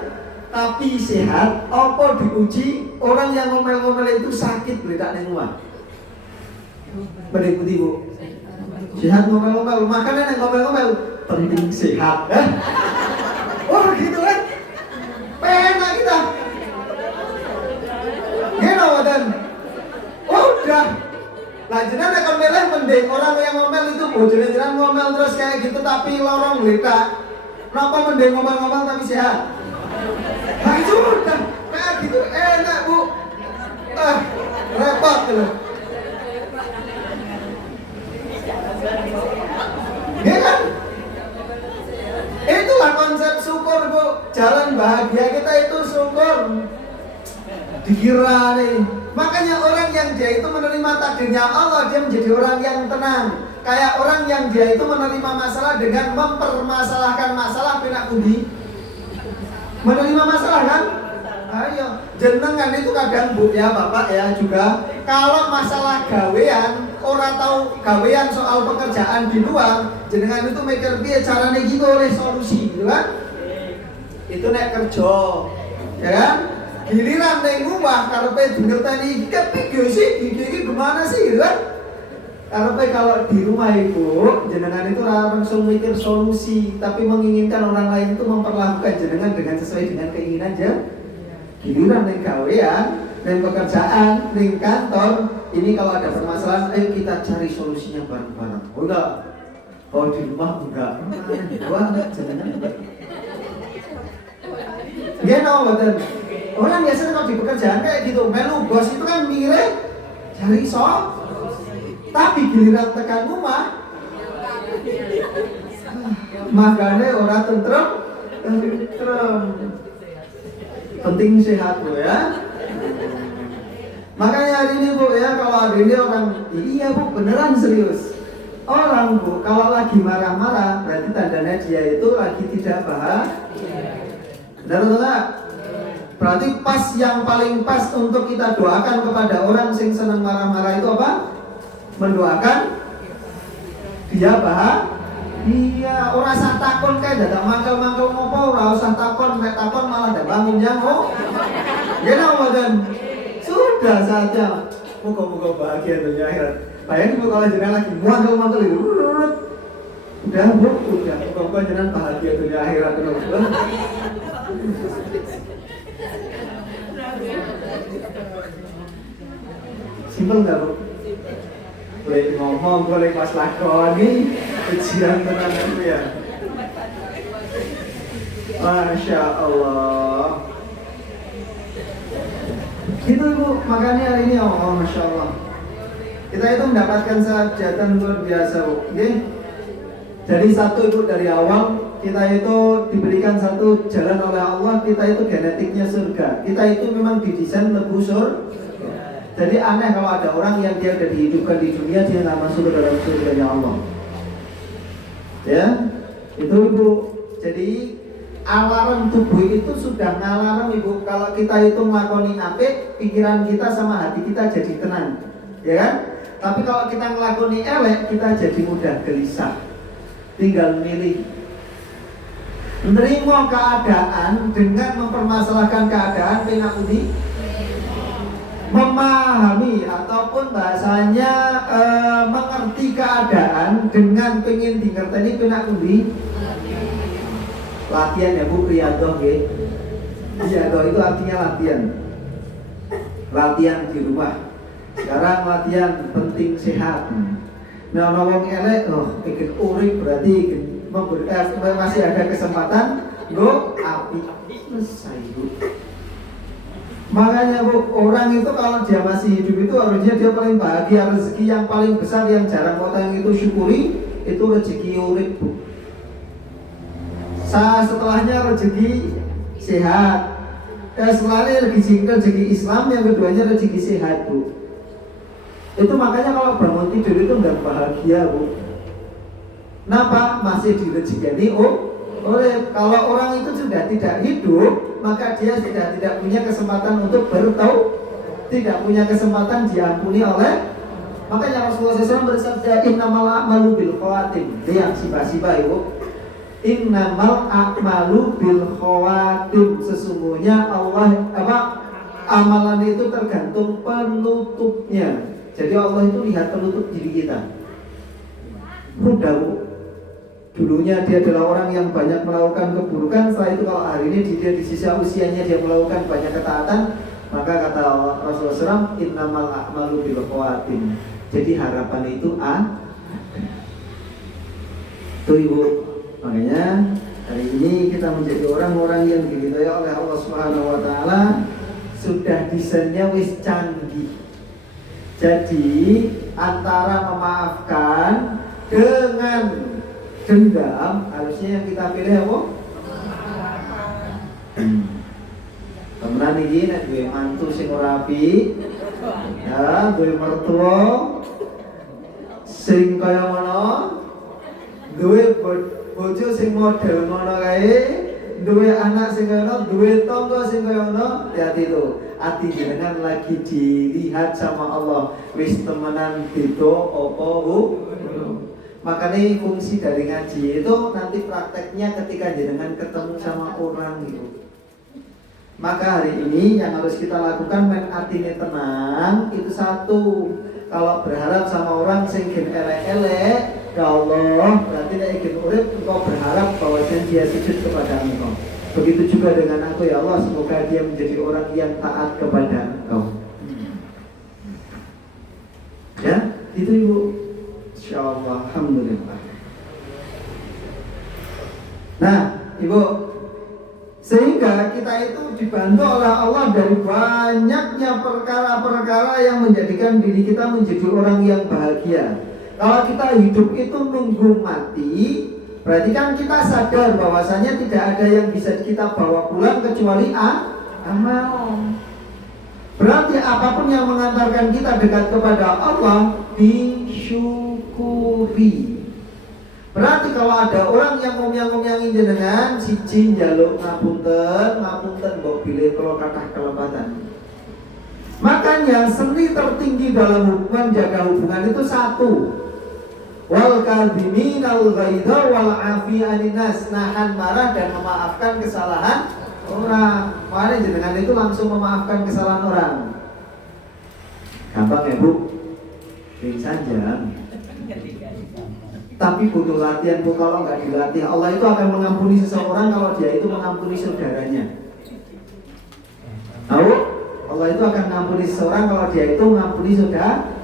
Tapi sehat, apa diuji orang yang ngomel-ngomel itu sakit beda ning rumah. Berikuti Bu. Sehat ngomel-ngomel, makanya nek ngomel-ngomel penting sehat. Oh gitu kan? Pena kita. Gino wadan. Oh udah. Nah jenengan akan milih mending orang yang ngomel itu jenengan ngomel terus kayak gitu tapi lorong lita. Kenapa mending ngomel-ngomel tapi sehat? Nah itu udah kayak gitu enak Bu. Repot loh. Ya kan? Itulah konsep syukur Bu. Jalan bahagia kita itu syukur. Dikira nih. Makanya orang yang dia itu menerima takdirnya Allah, dia menjadi orang yang tenang. Kayak orang yang dia itu menerima masalah dengan mempermasalahkan masalah penak budi. Menerima masalah kan? Ayo, jenengan itu kadang Bu ya Bapak ya juga kalau masalah gawean, orang tahu gawean soal pekerjaan di luar, jenengan itu mikir piye carane gitu oleh solusi, gitu kan? Itu nek kerja, ya kan? Giliran ning rumah karepe dingerteni iki piye sih, iki gimana sih, gitu kan? Karepe kalau di rumah Ibu, jenengan itu langsung mikir solusi, tapi menginginkan orang lain itu memperlakukan jenengan dengan sesuai dengan keinginan aja. Giliran ning gawean, ning pekerjaan, ning kantor, ini kalau ada permasalahan, ayo kita cari solusinya bareng-bareng. Oh enggak. Oh di rumah enggak. Wah, jenengan enggak. Geno betul. Orang biasanya kalau di pekerjaan kayak gitu, melu bos itu kan mikirnya cari tapi giliran tekan rumah, makanya orang tentrem. Penting sehat Bu ya. Makanya hari ini Bu ya, kalau hari ini orang iya Bu beneran serius. Orang Bu kalau lagi marah-marah berarti tandanya dia itu lagi tidak bahagia. Benar atau enggak? Berarti pas yang paling pas untuk kita doakan kepada orang yang senang marah-marah itu apa? Mendoakan dia bahagia. Iya, ora usah takon kae dadak mangkel-mangkel ngopo, ora usah takon, nek takon malah ndak bangun nyamuk. Ya mboten. Sudah saja. Moga-moga bahagia dunia akhirat. Bayangin Bu kalau jenengan lagi mangkel-mangkel itu. Udah Bu, udah. Moga-moga jenengan bahagia dunia akhirat terus. Simpel enggak Bu? Boleh ngomong, boleh pas lakoni ujian tenang itu ya. Masya Allah. Gitu Bu, makanya hari ini Masya Allah kita itu mendapatkan sajatan luar biasa Bu. Jadi satu itu dari awal kita itu diberikan satu jalan oleh Allah, kita itu genetiknya surga. Kita itu memang didesain lebu surga. Jadi aneh kalau ada orang yang dia udah dihidupkan di dunia dia nggak masuk ke dalam surganya Allah. Ya, itu Bu. Jadi alarm tubuh itu sudah ngalarm Ibu. Kalau kita itu ngelakoni apik, pikiran kita sama hati kita jadi tenang, ya kan? Tapi kalau kita ngelakoni elek, kita jadi mudah gelisah. Tinggal milih. Menerima keadaan dengan mempermasalahkan keadaan penakuni, memahami ataupun bahasanya mengerti keadaan dengan pengen dingerteni penakuni. Latihan ya Bu, riyadhah nggih. Riyadhah itu artinya latihan. Latihan di rumah. Sekarang latihan penting sehat. Nah, wong elek, ingin urip berarti masih ada kesempatan go api selesai Bu. Makanya Bu, orang itu kalau dia masih hidup itu harusnya dia paling bahagia. Rezeki yang paling besar yang jarang orang itu syukuri itu rezeki urip Bu. Setelahnya rezeki sehat. Setelahnya rezeki Islam, yang keduanya rezeki sehat Bu. Itu makanya kalau bangun tidur itu enggak bahagia Bu. Kenapa? Masih direzekani oleh kalau orang itu sudah tidak hidup, maka dia sudah tidak punya kesempatan untuk bertaubat, tidak punya kesempatan diampuni oleh. Makanya Rasulullah SAW bersabda, innamal a'malu bil khawatim. Lihat siba-siba Ibu. Innamal a'malu bil khawatim. Sesungguhnya amalan itu tergantung penutupnya. Jadi Allah itu lihat penutup diri kita. Mudah Bu. Dulunya dia adalah orang yang banyak melakukan keburukan. Setelah itu kalau hari ini dia di sisa usianya dia melakukan banyak ketaatan, maka kata Rasulullah SAW, innamal a'malu bil khawatim. Jadi harapan itu Tuh Ibu. Makanya hari ini kita menjadi orang-orang yang diridhai oleh Allah Subhanahu wa taala, sudah desainnya wis canggih. Jadi antara memaafkan dengan dendam, harusnya yang kita pilih apa? Temenan iki nek duwe mantu sing ora apik, ya duwe mertua sing kaya ngono, duwe bojo sing model ngono kae, duwe anak sing kaya ngono, duwe tangga sing kaya ngono, hati itu. Hati jenengan lagi dilihat sama Allah. Wis temenan beda apa Bu? Makanya fungsi dari ngaji itu nanti prakteknya ketika jenengan ketemu sama orang gitu. Maka hari ini yang harus kita lakukan men atine tenang itu satu. Kalau berharap sama orang sing gen elek-elek, ya Allah, berarti nek ingin urip engkau berharap bahwa dia sujud kepada engkau. Begitu juga dengan aku ya Allah, semoga dia menjadi orang yang taat kepada engkau. Ya, itu Ibu. Insyaallah, alhamdulillah. Nah, Ibu, sehingga kita itu dibantu oleh Allah dari banyaknya perkara-perkara yang menjadikan diri kita menjadi orang yang bahagia. Kalau kita hidup itu nunggu mati, berarti kan kita sadar bahwasanya tidak ada yang bisa kita bawa pulang kecuali amal. Berarti apapun yang mengantarkan kita dekat kepada Allah disyukuri. Berarti kalau ada orang yang ngomong-ngomongin jenengan, siji njaluk ngapunten mbok bilih kula kathah kelepatan. Makanya seni tertinggi dalam hubungan jaga hubungan itu satu. Wal kadhiminal ghaidha wal afi anin nas, nahan marah dan memaafkan kesalahan orang. Makanya jenengan itu langsung memaafkan kesalahan orang. Gampang ya Bu? Saja. Tapi butuh latihan Bu. Kalau nggak dilatih, Allah itu akan mengampuni seseorang kalau dia itu mengampuni saudaranya. Tahu? Allah itu akan mengampuni seseorang kalau dia itu mengampuni saudara.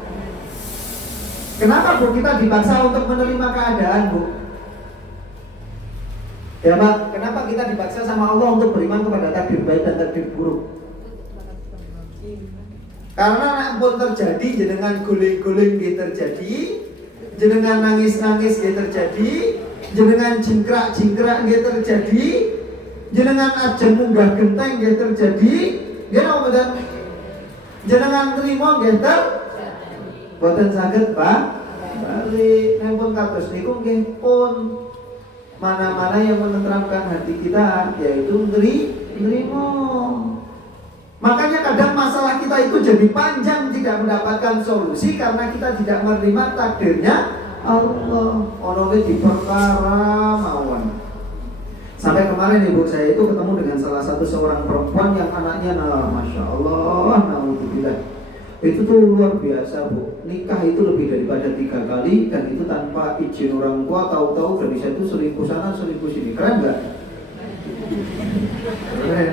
Kenapa Bu kita dipaksa untuk menerima keadaan Bu? Ya Pak, kenapa kita dipaksa sama Allah untuk beriman kepada takdir baik dan takdir buruk? Karena ampun terjadi, jenengan guling-guling gitu terjadi, jenengan nangis-nangis gitu terjadi, jenengan jingkrak-jingkrak gitu terjadi, jenengan aja munggah genteng gitu terjadi, jenengan terima gitu. Boten saged Pak, balik nempun kados niku nggih pun. Mana-mana yang menenteramkan hati kita, yaitu nerimo. Makanya kadang masalah kita itu jadi panjang, tidak mendapatkan solusi karena kita tidak menerima takdirnya Allah. Orangnya diperkara mawon. Sampai kemarin ibu saya itu ketemu dengan salah satu seorang perempuan yang anaknya, masya Allah, naudzubillah, itu tuh luar biasa bu. Nikah itu lebih daripada 3 kali dan itu tanpa izin orang tua. Tahu-tahu dari saya itu selingkuh sana selingkuh sini. Keren nggak? Keren.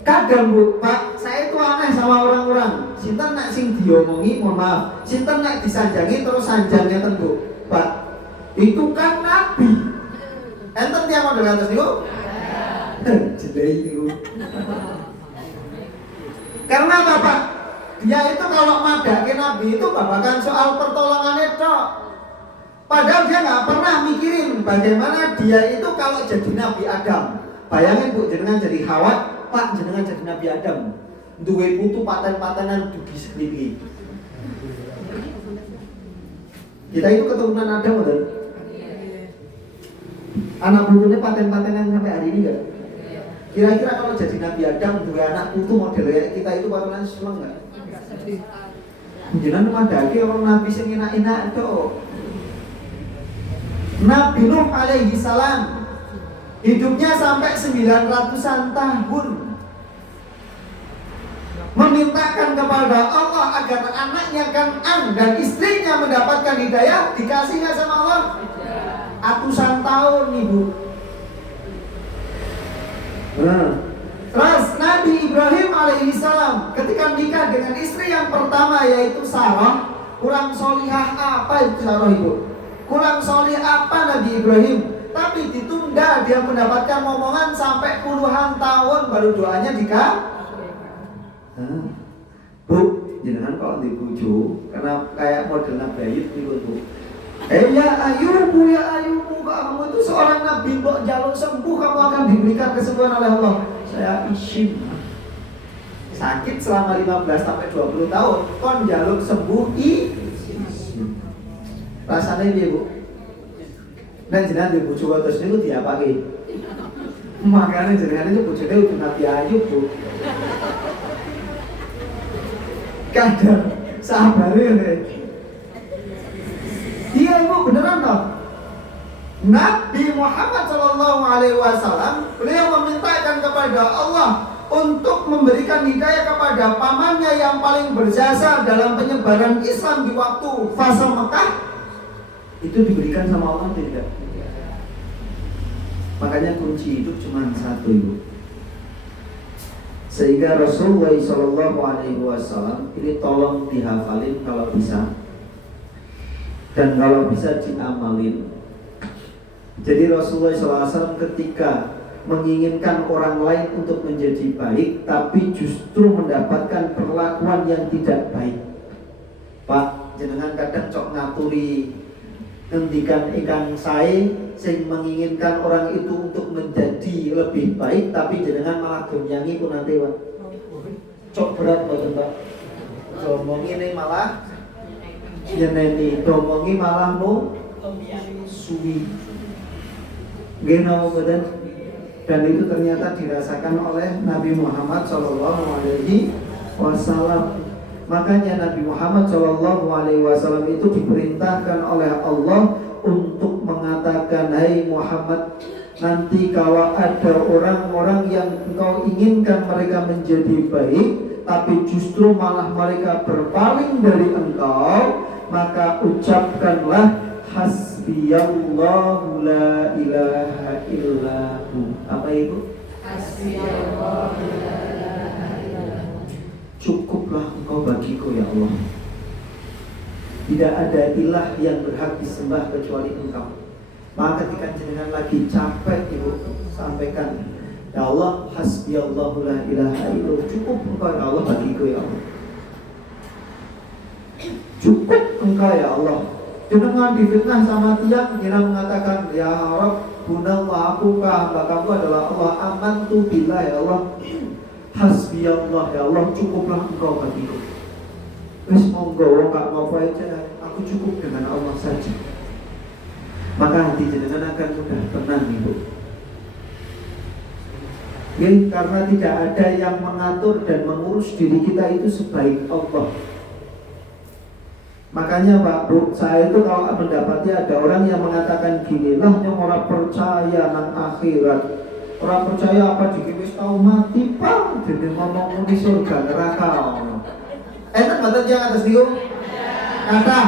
Kadang bu, Pak, saya itu aneh sama orang-orang. Sinten nak sing diomongi, mohon maaf, sinten nak disanjangi terus sanjangnya tentu, Pak. Itu kan Nabi. Enten tiang model atas niku? Jedai niku. Karena apa, Pak? Dia itu kalau madake Nabi itu babakan soal pertolongannya tok. Padahal dia nggak pernah mikirin bagaimana dia itu kalau jadi Nabi Adam. Bayangin bu, jenengan jadi Hawa, Pak, jenengan jadi Nabi Adam. Duwe putu paten-patenan dugi sekeliling. Kita itu keturunan Adam, betul? Anak putunya paten-patenan sampai hari ini enggak? Kira-kira kalau jadi Nabi Adam, dua anak putu modelnya kita itu patenan semua enggak? Jenengan madake orang Nabi sing enak-enak tok. Nabi Nuh alaihi salam hidupnya sampai 900-an tahun, memintakan kepada Allah agar anaknya Kan'an dan istrinya mendapatkan hidayah. Dikasihnya sama Allah ratusan tahun ibu. Terus Nabi Ibrahim alaihissalam ketika nikah dengan istri yang pertama yaitu Sarah, kurang solihah apa itu Sarah ibu? Kurang solih apa Nabi Ibrahim? Tapi ditunda, dia mendapatkan momongan sampai puluhan tahun baru doanya Bu, jenengan kalau dibujuk karena kayak model Nabi Ayub gitu bu. Ya Ayubu, kamu itu seorang nabi, kok jaluk sembuh kamu akan diberikan kesembuhan oleh Allah. Saya isim sakit selama 15-20 tahun, kon jaluk sembuh rasanya dia bu. Dan jenengan dibujuk terus itu diapake? Makanya jenengan itu bujuknya udah Nabi Ayub bu. Kadang sabarnya deh. Iya ibu beneran dong. Nabi Muhammad SAW beliau memintakan kepada Allah untuk memberikan hidayah kepada pamannya yang paling berjasa dalam penyebaran Islam di waktu fase Mekah. Itu diberikan sama Allah tidak? Makanya kunci hidup cuma satu ibu. Sehingga Rasulullah SAW ini tolong dihafalin kalau bisa, dan kalau bisa diamalin. Jadi Rasulullah SAW ketika menginginkan orang lain untuk menjadi baik, tapi justru mendapatkan perlakuan yang tidak baik. Pak, jenengan kadang cok ngaturi ngendikan ikan saya sing menginginkan orang itu untuk menjadi lebih baik, tapi jenengan malah gemyangi pun nanti Pak. Cok berat Pak Mbak. Ngomongi ini malah nyeneni, ngomongi malah mau suwi. Genau betul. Dan itu ternyata dirasakan oleh Nabi Muhammad SAW. Makanya Nabi Muhammad SAW itu diperintahkan oleh Allah untuk mengatakan, hai Muhammad, nanti kalau ada orang-orang yang engkau inginkan mereka menjadi baik, tapi justru malah mereka berpaling dari engkau, maka ucapkanlah hasbiyallahu la ilaha illahu. Apa itu? Hasbiyallahu la ilaha illahu. Cukuplah engkau bagiku ya Allah. Tidak ada ilah yang berhak disembah kecuali engkau. Maka ketika jenengan lagi capek ibu, sampaikan, ya Allah, hasbiyallahu la ilaha illallah. Cukup engkau ya Allah bagiku ya Allah. Cukup engkau ya Allah. Jenengan difitnah sama tiang, jenengan mengatakan, ya Rabb, bunallah aku hamba kamu adalah Allah, amantu billah ya Allah. Hasbiyallah ya Allah, cukuplah engkau bagiku. Wis monggo gak ngopo aja, aku cukup dengan Allah saja. maka hati jenengan akan mudah tenang Ibu. Karena tidak ada yang mengatur dan mengurus diri kita itu sebaik Allah. Makanya Pak Bu, saya itu kalau mendapati ada orang yang mengatakan gini, lah yang orang percaya nang akhirat, orang percaya apa dikipis tahu mati Pak, jadi ngomong di surga neraka. Enak banget yang atas dia, kata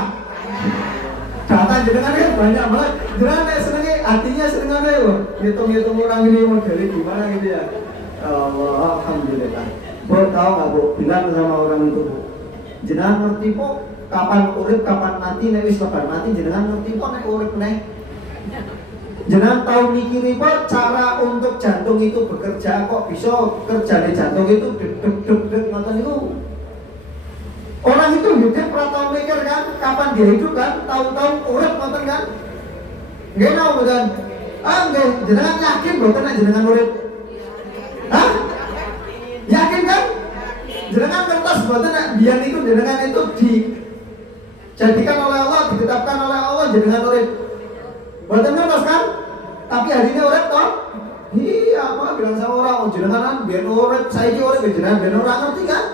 data jenengan ya banyak banget. Jenengan senengnya artinya senengnya ya, hitung orang ini mau dari gimana gitu ya. Allah, alhamdulillah. Bu tahu nggak Bu, bilang sama orang itu Bu, jenengan ngerti Bu kapan urip kapan mati, nek wis kapan mati jenengan ngerti kok nek urip nek. Jenengan tahu mikiri kok cara untuk jantung itu bekerja kok bisa kerja di jantung itu deg ngoten niku. Orang itu hidup pernah mikir kan kapan dia hidup kan, tahu-tahu urip ngoten kan. Nggih nau kan. Nggih, jenengan yakin mboten nek jenengan urip? Hah? Yakin kan? Jenengan ngertos mboten nek biyen niku jenengan itu dijadikan oleh Allah, ditetapkan oleh Allah jenengan urip. Mboten ngertos kan? Tapi hari ini urip toh? Iya, apa bilang sama orang, oh jenengan biyen urip, saiki urip jenengan biyen ora ngerti kan?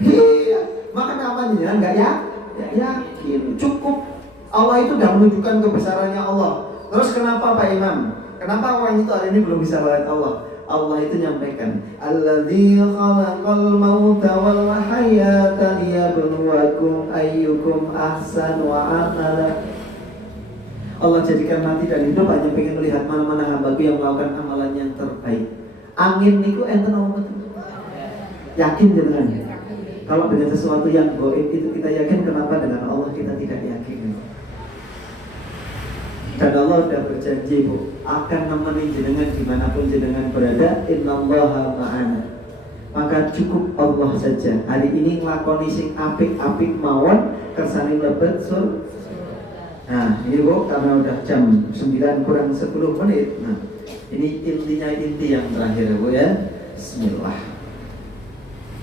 Iya, maka namanya enggak ya? Yakin, cukup. Allah itu sudah menunjukkan kebesarannya Allah. Terus kenapa Pak Imam? Kenapa orang itu hari ini belum bisa melihat Allah? Allah itu nyampaikan, Alladzi khalaqal mauta wal hayata liyabluwakum ayyukum ahsanu amala. Allah jadikan mati dan hidup hanya pengen melihat mana-mana hambaku yang melakukan amalan yang terbaik. Angin niku enten apa betul? Yakin jenengan? Kalau dengan sesuatu yang gaib itu kita yakin, kenapa dengan Allah kita tidak yakin? Dan Allah sudah berjanji Bu, akan nemenin jenengan dimanapun jenengan berada. Innallaha ma'ana. Maka cukup Allah saja. Hari ini nglakoni sing apik-apik mawon kersane lebet sur. Nah ini Bu, karena udah jam 9 kurang 10 menit. Nah ini inti yang terakhir Bu ya. Bismillah.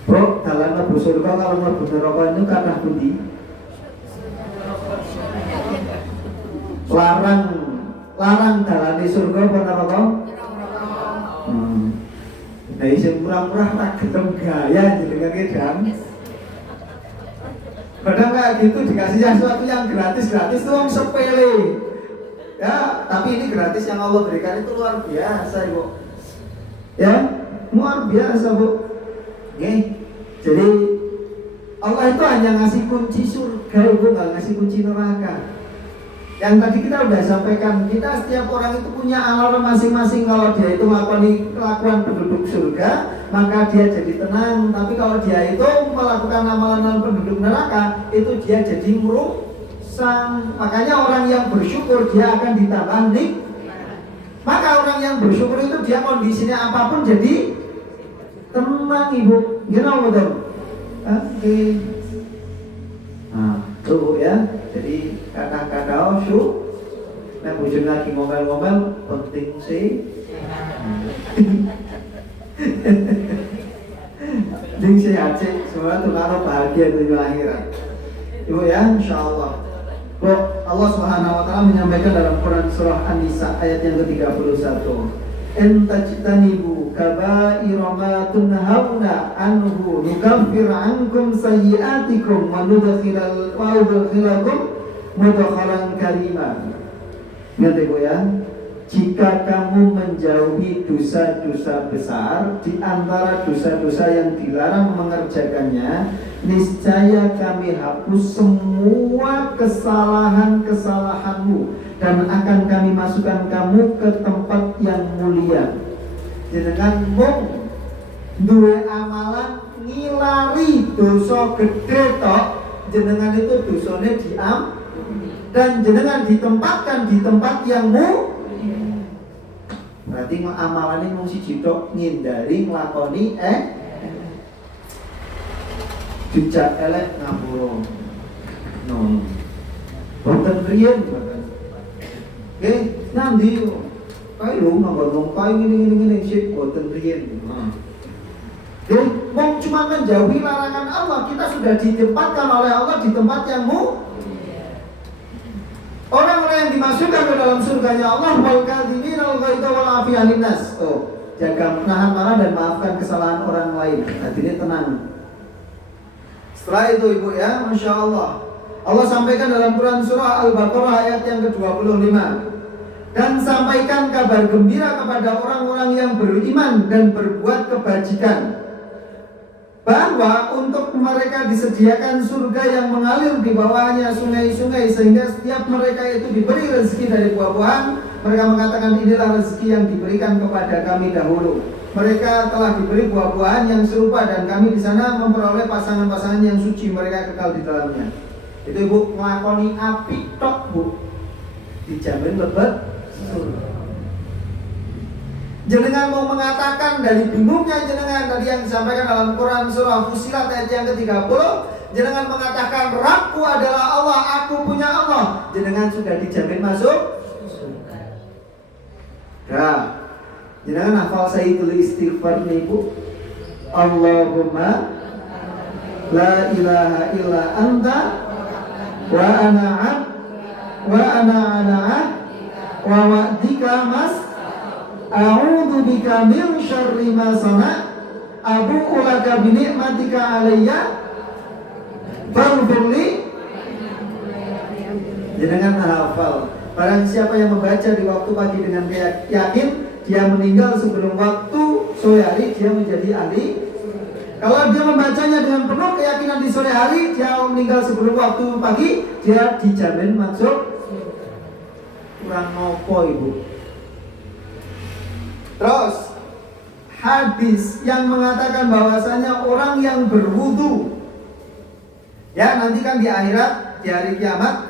Bu, kalau mlebu surga kalau mlebu neraka itu kathah pundi? Larang dalane surga apa neraka? Nah, sing murah-murah tak gelem gaya jenengan ki Dam. Padahal kayak gitu dikasih sesuatu yang gratis itu wong sepele. Ya, tapi ini gratis yang Allah berikan itu luar biasa, Ibu. Ya, luar biasa, Bu. Oke. Jadi Allah itu hanya ngasih kunci surga, Ibu, nggak ngasih kunci neraka. Yang tadi kita udah sampaikan, kita setiap orang itu punya alarm masing-masing. Kalau dia itu melakukan kelakuan penduduk surga, maka dia jadi tenang. Tapi kalau dia itu melakukan amalan penduduk neraka, itu dia jadi merusak. Makanya orang yang bersyukur dia akan ditambah nikmat. Maka orang yang bersyukur itu dia kondisinya apapun jadi tenang, Ibu. Gimana betul? Oke. Nah, tuh ya. Jadi kata-kata nah bujur lagi ngomel-ngomel penting sih. Penting sehat sih, semua tuh karo bahagia dunia akhirat. Ibu ya, insyaallah. Bu, Allah Subhanahu wa taala menyampaikan dalam Quran surah An-Nisa ayat yang ke-31. In tajtanibu kaba'ira ma tunhauna anhu nukaffir ankum sayyi'atikum wa nudkhilakum mudkhalan karima. Ngerti Bu ya? Jika kamu menjauhi dosa-dosa besar, di antara dosa-dosa yang dilarang mengerjakannya, niscaya kami hapus semua kesalahan-kesalahanmu dan akan kami masukkan kamu ke tempat yang mulia. Jenengan mung duwe amalan ngilari dosa gede tok, jenengan itu dosane diam dan jenengan ditempatkan di tempat yang mulia. Berarti amalannya mung siji tok, ngindari nglakoni dijak elek ngapura. No. Boten riyen boten. Nggih, nandi yo. Kae lho ngomong kae ngene sik boten riyen. Nggih, wong cuma menjauhi larangan Allah, kita sudah ditempatkan oleh Allah di tempat yang mulia. Orang-orang yang dimasukkan ke dalam surganya Allah, wal kadzimin al ghaidha wal afiyah linnas. Jaga menahan marah dan maafkan kesalahan orang lain. Hatinya tenang. Setelah itu ibu ya, Masya Allah, Allah sampaikan dalam Quran surah Al-Baqarah ayat yang ke-25, dan sampaikan kabar gembira kepada orang-orang yang beriman dan berbuat kebajikan, bahwa untuk mereka disediakan surga yang mengalir di bawahnya sungai-sungai, sehingga setiap mereka itu diberi rezeki dari buah-buahan. Mereka mengatakan, inilah rezeki yang diberikan kepada kami dahulu. Mereka telah diberi buah-buahan yang serupa, dan kami di sana memperoleh pasangan-pasangan yang suci, mereka kekal di dalamnya. Itu ibu ngelakoni api tok bu, dijamin lebet surga. Jenengan mau mengatakan dari bingungnya jenengan tadi yang disampaikan dalam Quran surah Fussilat ayat yang ke-30, jenengan mengatakan Rabbku adalah Allah, aku punya Allah, jenengan sudah dijamin masuk surga. Nah, jenengan hafal Sayyidul Istighfar nih bu, Allahumma la ilaha illa anta wa ana ala wa wa'dika mas a'udzu bika min syarri ma sana abu'u laka bi ni'matika alayya faghfirli. Jangan hafal. Barang siapa yang membaca di waktu pagi dengan yakin, dia meninggal sebelum waktu sore hari, dia menjadi ahli. Kalau dia membacanya dengan penuh keyakinan di sore hari, dia meninggal sebelum waktu pagi, dia dijamin masuk. Kurang nopo ibu. Terus hadis yang mengatakan bahwasanya orang yang berwudu, ya nanti kan di akhirat, di hari kiamat,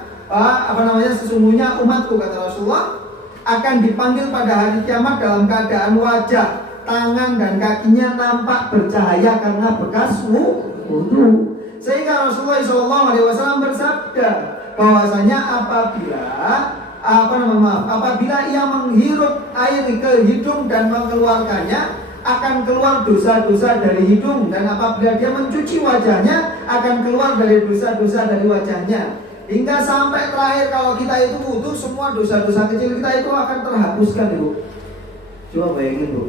sesungguhnya umatku, kata Rasulullah, akan dipanggil pada hari kiamat dalam keadaan wajah, tangan dan kakinya nampak bercahaya karena bekas wudu. Sehingga Rasulullah SAW bersabda bahwasanya apabila ia menghirup air ke hidung dan mengeluarkannya, akan keluar dosa-dosa dari hidung, dan apabila dia mencuci wajahnya, akan keluar dari dosa-dosa dari wajahnya, hingga sampai terakhir kalau kita itu wudu, semua dosa-dosa kecil kita itu akan terhapuskan ibu. Coba bayangin bu,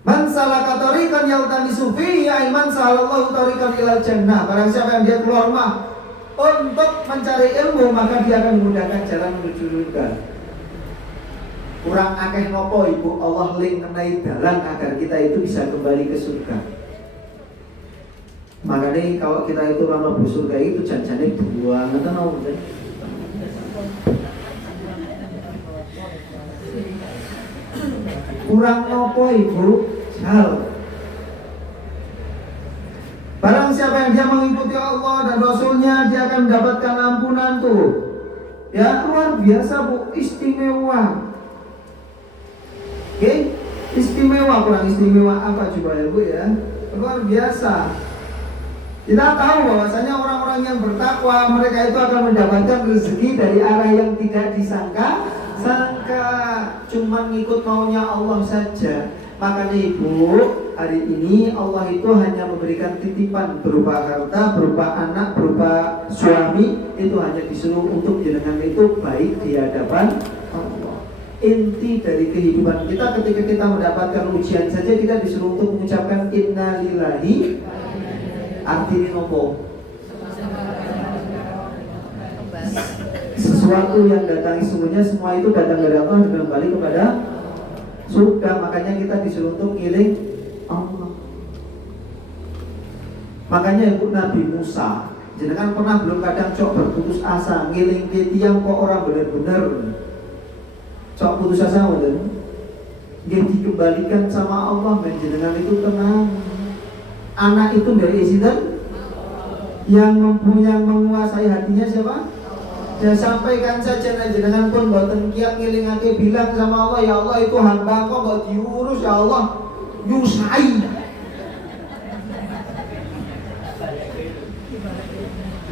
man salaka tariqan yaltamisu fihi ilman salallahu tariqan ilal jannah. Barang siapa yang dia keluar rumah untuk mencari ilmu, maka dia akan menggunakan jalan menuju surga. Kurang akeh nopo ibu, Allah link kenai dalan agar kita itu bisa kembali ke surga. Makanya kalau kita itu ramah surga itu janjane buang atau nopo. Kurang nopo ibu, hal. Barang siapa yang dia mengikuti Allah dan Rasulnya, dia akan mendapatkan ampunan tuh. Ya luar biasa bu, istimewa. Oke, istimewa, kurang istimewa apa coba ya bu ya? Luar biasa. Kita tahu bahwasanya orang-orang yang bertakwa, mereka itu akan mendapatkan rezeki dari arah yang tidak disangka, cuma ngikut maunya Allah saja. Makanya ibu, hari ini Allah itu hanya memberikan titipan berupa harta, berupa anak, berupa suami, itu hanya disuruh untuk jenengan itu baik di hadapan Allah. Inti dari kehidupan kita ketika kita mendapatkan ujian saja, kita disuruh untuk mengucapkan innalillahi. Artinya nopo? Sesuatu yang datang sesungguhnya semua itu datang dari Allah dan kembali kepada surga. Makanya kita disuruh untuk ngiling Allah. Makanya ibu Nabi Musa, jenengan pernah belum kadang cok berputus asa ngiling ke tiang kok orang benar-benar cok putus asa bener, dia dikembalikan sama Allah, dan jenengan itu tenang. Anak itu dari Islam, yang menguasai hatinya siapa? Dia sampaikan saja, dan jenengan pun boten kiat ngilingake bilang sama Allah, ya Allah itu hamba kok mbok diurus ya Allah, yusai.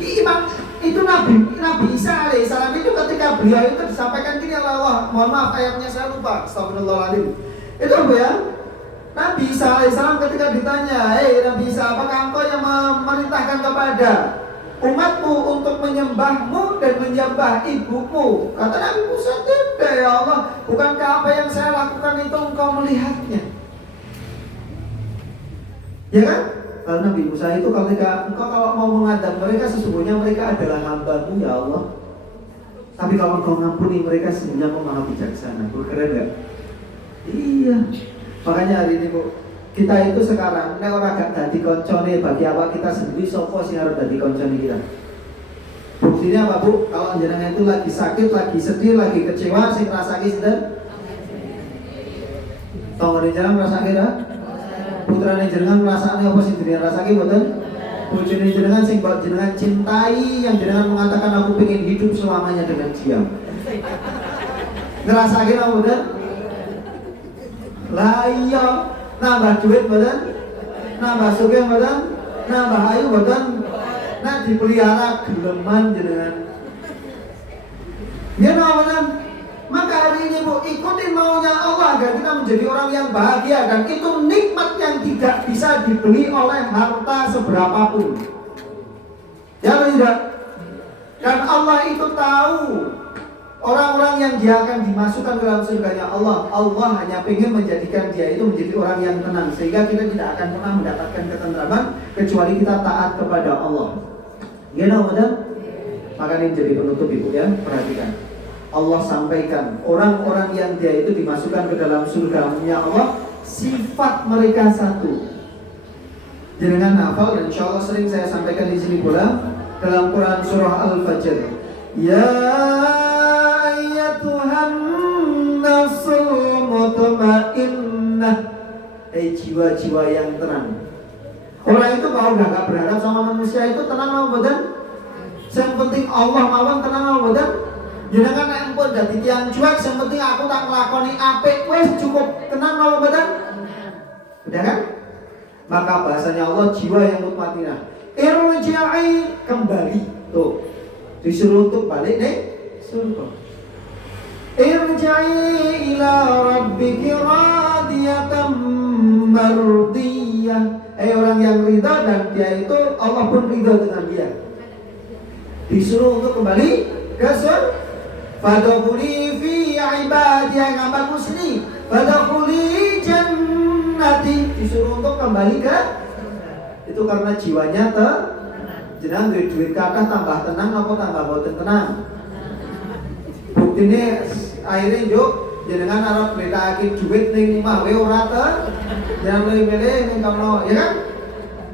Imam itu Nabi Isa alaihissalam itu ketika beliau itu disampaikan gini oleh Allah, mohon maaf ayatnya saya lupa, astagfirullahaladzim. Itu apa ya? Nabi Isa alaihissalam ketika ditanya, Nabi Isa, apakah engkau yang memerintahkan kepada umatmu untuk menyembahmu dan menyembah ibumu. Kata Nabi Musa, tidak ya Allah, bukankah apa yang saya lakukan itu engkau melihatnya? Ya kan? Karena Nabi Musa itu ketika engkau kalau mau mengadab mereka, sesungguhnya mereka adalah hamba-Mu ya Allah. Tapi kalau engkau ngampuni mereka, sesungguhnya Engkau maha bijaksana. Keren gak? Iya. Makanya hari ini Bu, kita itu sekarang nek ora gak dadi koncone bagi awak kita sendiri, sapa sing arep dadi koncone kita? Buktinya apa Bu? Kalau jenengan itu lagi sakit, lagi sedih, lagi kecewa, sing ngrasake sinten? Tonggo jenengan ngrasake ra? Putrane jenengan ngrasake apa sing jenengan rasake mboten? Bojone jenengan sing mbok jenengan cintai, yang jenengan mengatakan aku pengen hidup selamanya dengan dia. Ngrasake apa mboten? Lah iya, nambah duit mboten? Nambah sugih mboten? Nambah ayu mboten? Nah dipelihara geleman jenengan. Ya mboten? Maka hari ini Bu, ikutin maunya Allah agar kita menjadi orang yang bahagia. Dan itu nikmat yang tidak bisa dibeli oleh harta seberapapun. Ya atau tidak? Dan Allah itu tahu orang-orang yang dia akan dimasukkan ke dalam surganya Allah. Allah hanya ingin menjadikan dia itu menjadi orang yang tenang, sehingga kita tidak akan pernah mendapatkan ketentraman kecuali kita taat kepada Allah. Ya benar? Maka ini menjadi penutup Ibu ya, perhatikan. Allah sampaikan orang-orang yang dia itu dimasukkan ke dalam surga-Nya Allah, sifat mereka satu. Jangan hafal, dan insya Allah sering saya sampaikan di sini pula dalam Quran surah Al-Fajr. Ya ayyatuhan nafsul mutmainnah, jiwa-jiwa yang tenang. Orang itu kalau gak berharap sama manusia itu tenang apa betul? Yang penting Allah mawon tenang apa betul? Jangan nek empun dadi tiyang cuek, yang penting aku tak nglakoni apik wis cukup, tenang apa betul? Udah kan? Maka bahasanya Allah jiwa yang mutmainnah. Irji'i, kembali. Tuh. Disuruh untuk balik nih surga. Irji'i ila rabbiki radiyatan mardiyah. Orang yang ridha, dan dia itu Allah pun ridha dengan dia. Disuruh untuk kembali ke surga. Fadkhuli fi ibadi, yang ngapain muslim. Fadkhuli jannati, disuruh untuk kembali ke itu karena jiwanya jenang duit kata tambah tenang apa tambah boten tenang. Buktine akhirnya yuk jenengan arep beritake duit ning omah we ora jangan milih-milih ning kono, ya kan?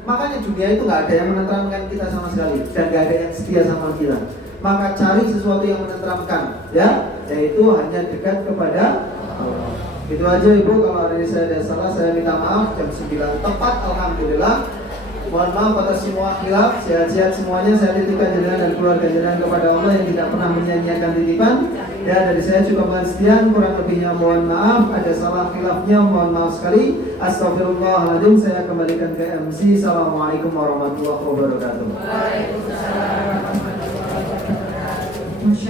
Makanya dunia itu nggak ada yang menenteramkan kita sama sekali, dan nggak ada yang setia sama kita. Maka cari sesuatu yang menenteramkan, ya, yaitu hanya dekat kepada Allah. Itu aja Ibu, kalau hari ini saya ada salah saya minta maaf. Jam 9 tepat, alhamdulillah. Mohon maaf atas semua khilaf, sehat-sehat semuanya. Saya titipkan jenengan dan keluarga jenengan kepada Allah yang tidak pernah menyia-nyiakan titipan. Ya, dari saya juga mohon sekian, kurang lebihnya mohon maaf. Ada salah khilafnya, mohon maaf sekali. Astagfirullahaladzim. Saya kembalikan ke MC. Assalamualaikum warahmatullahi wabarakatuh.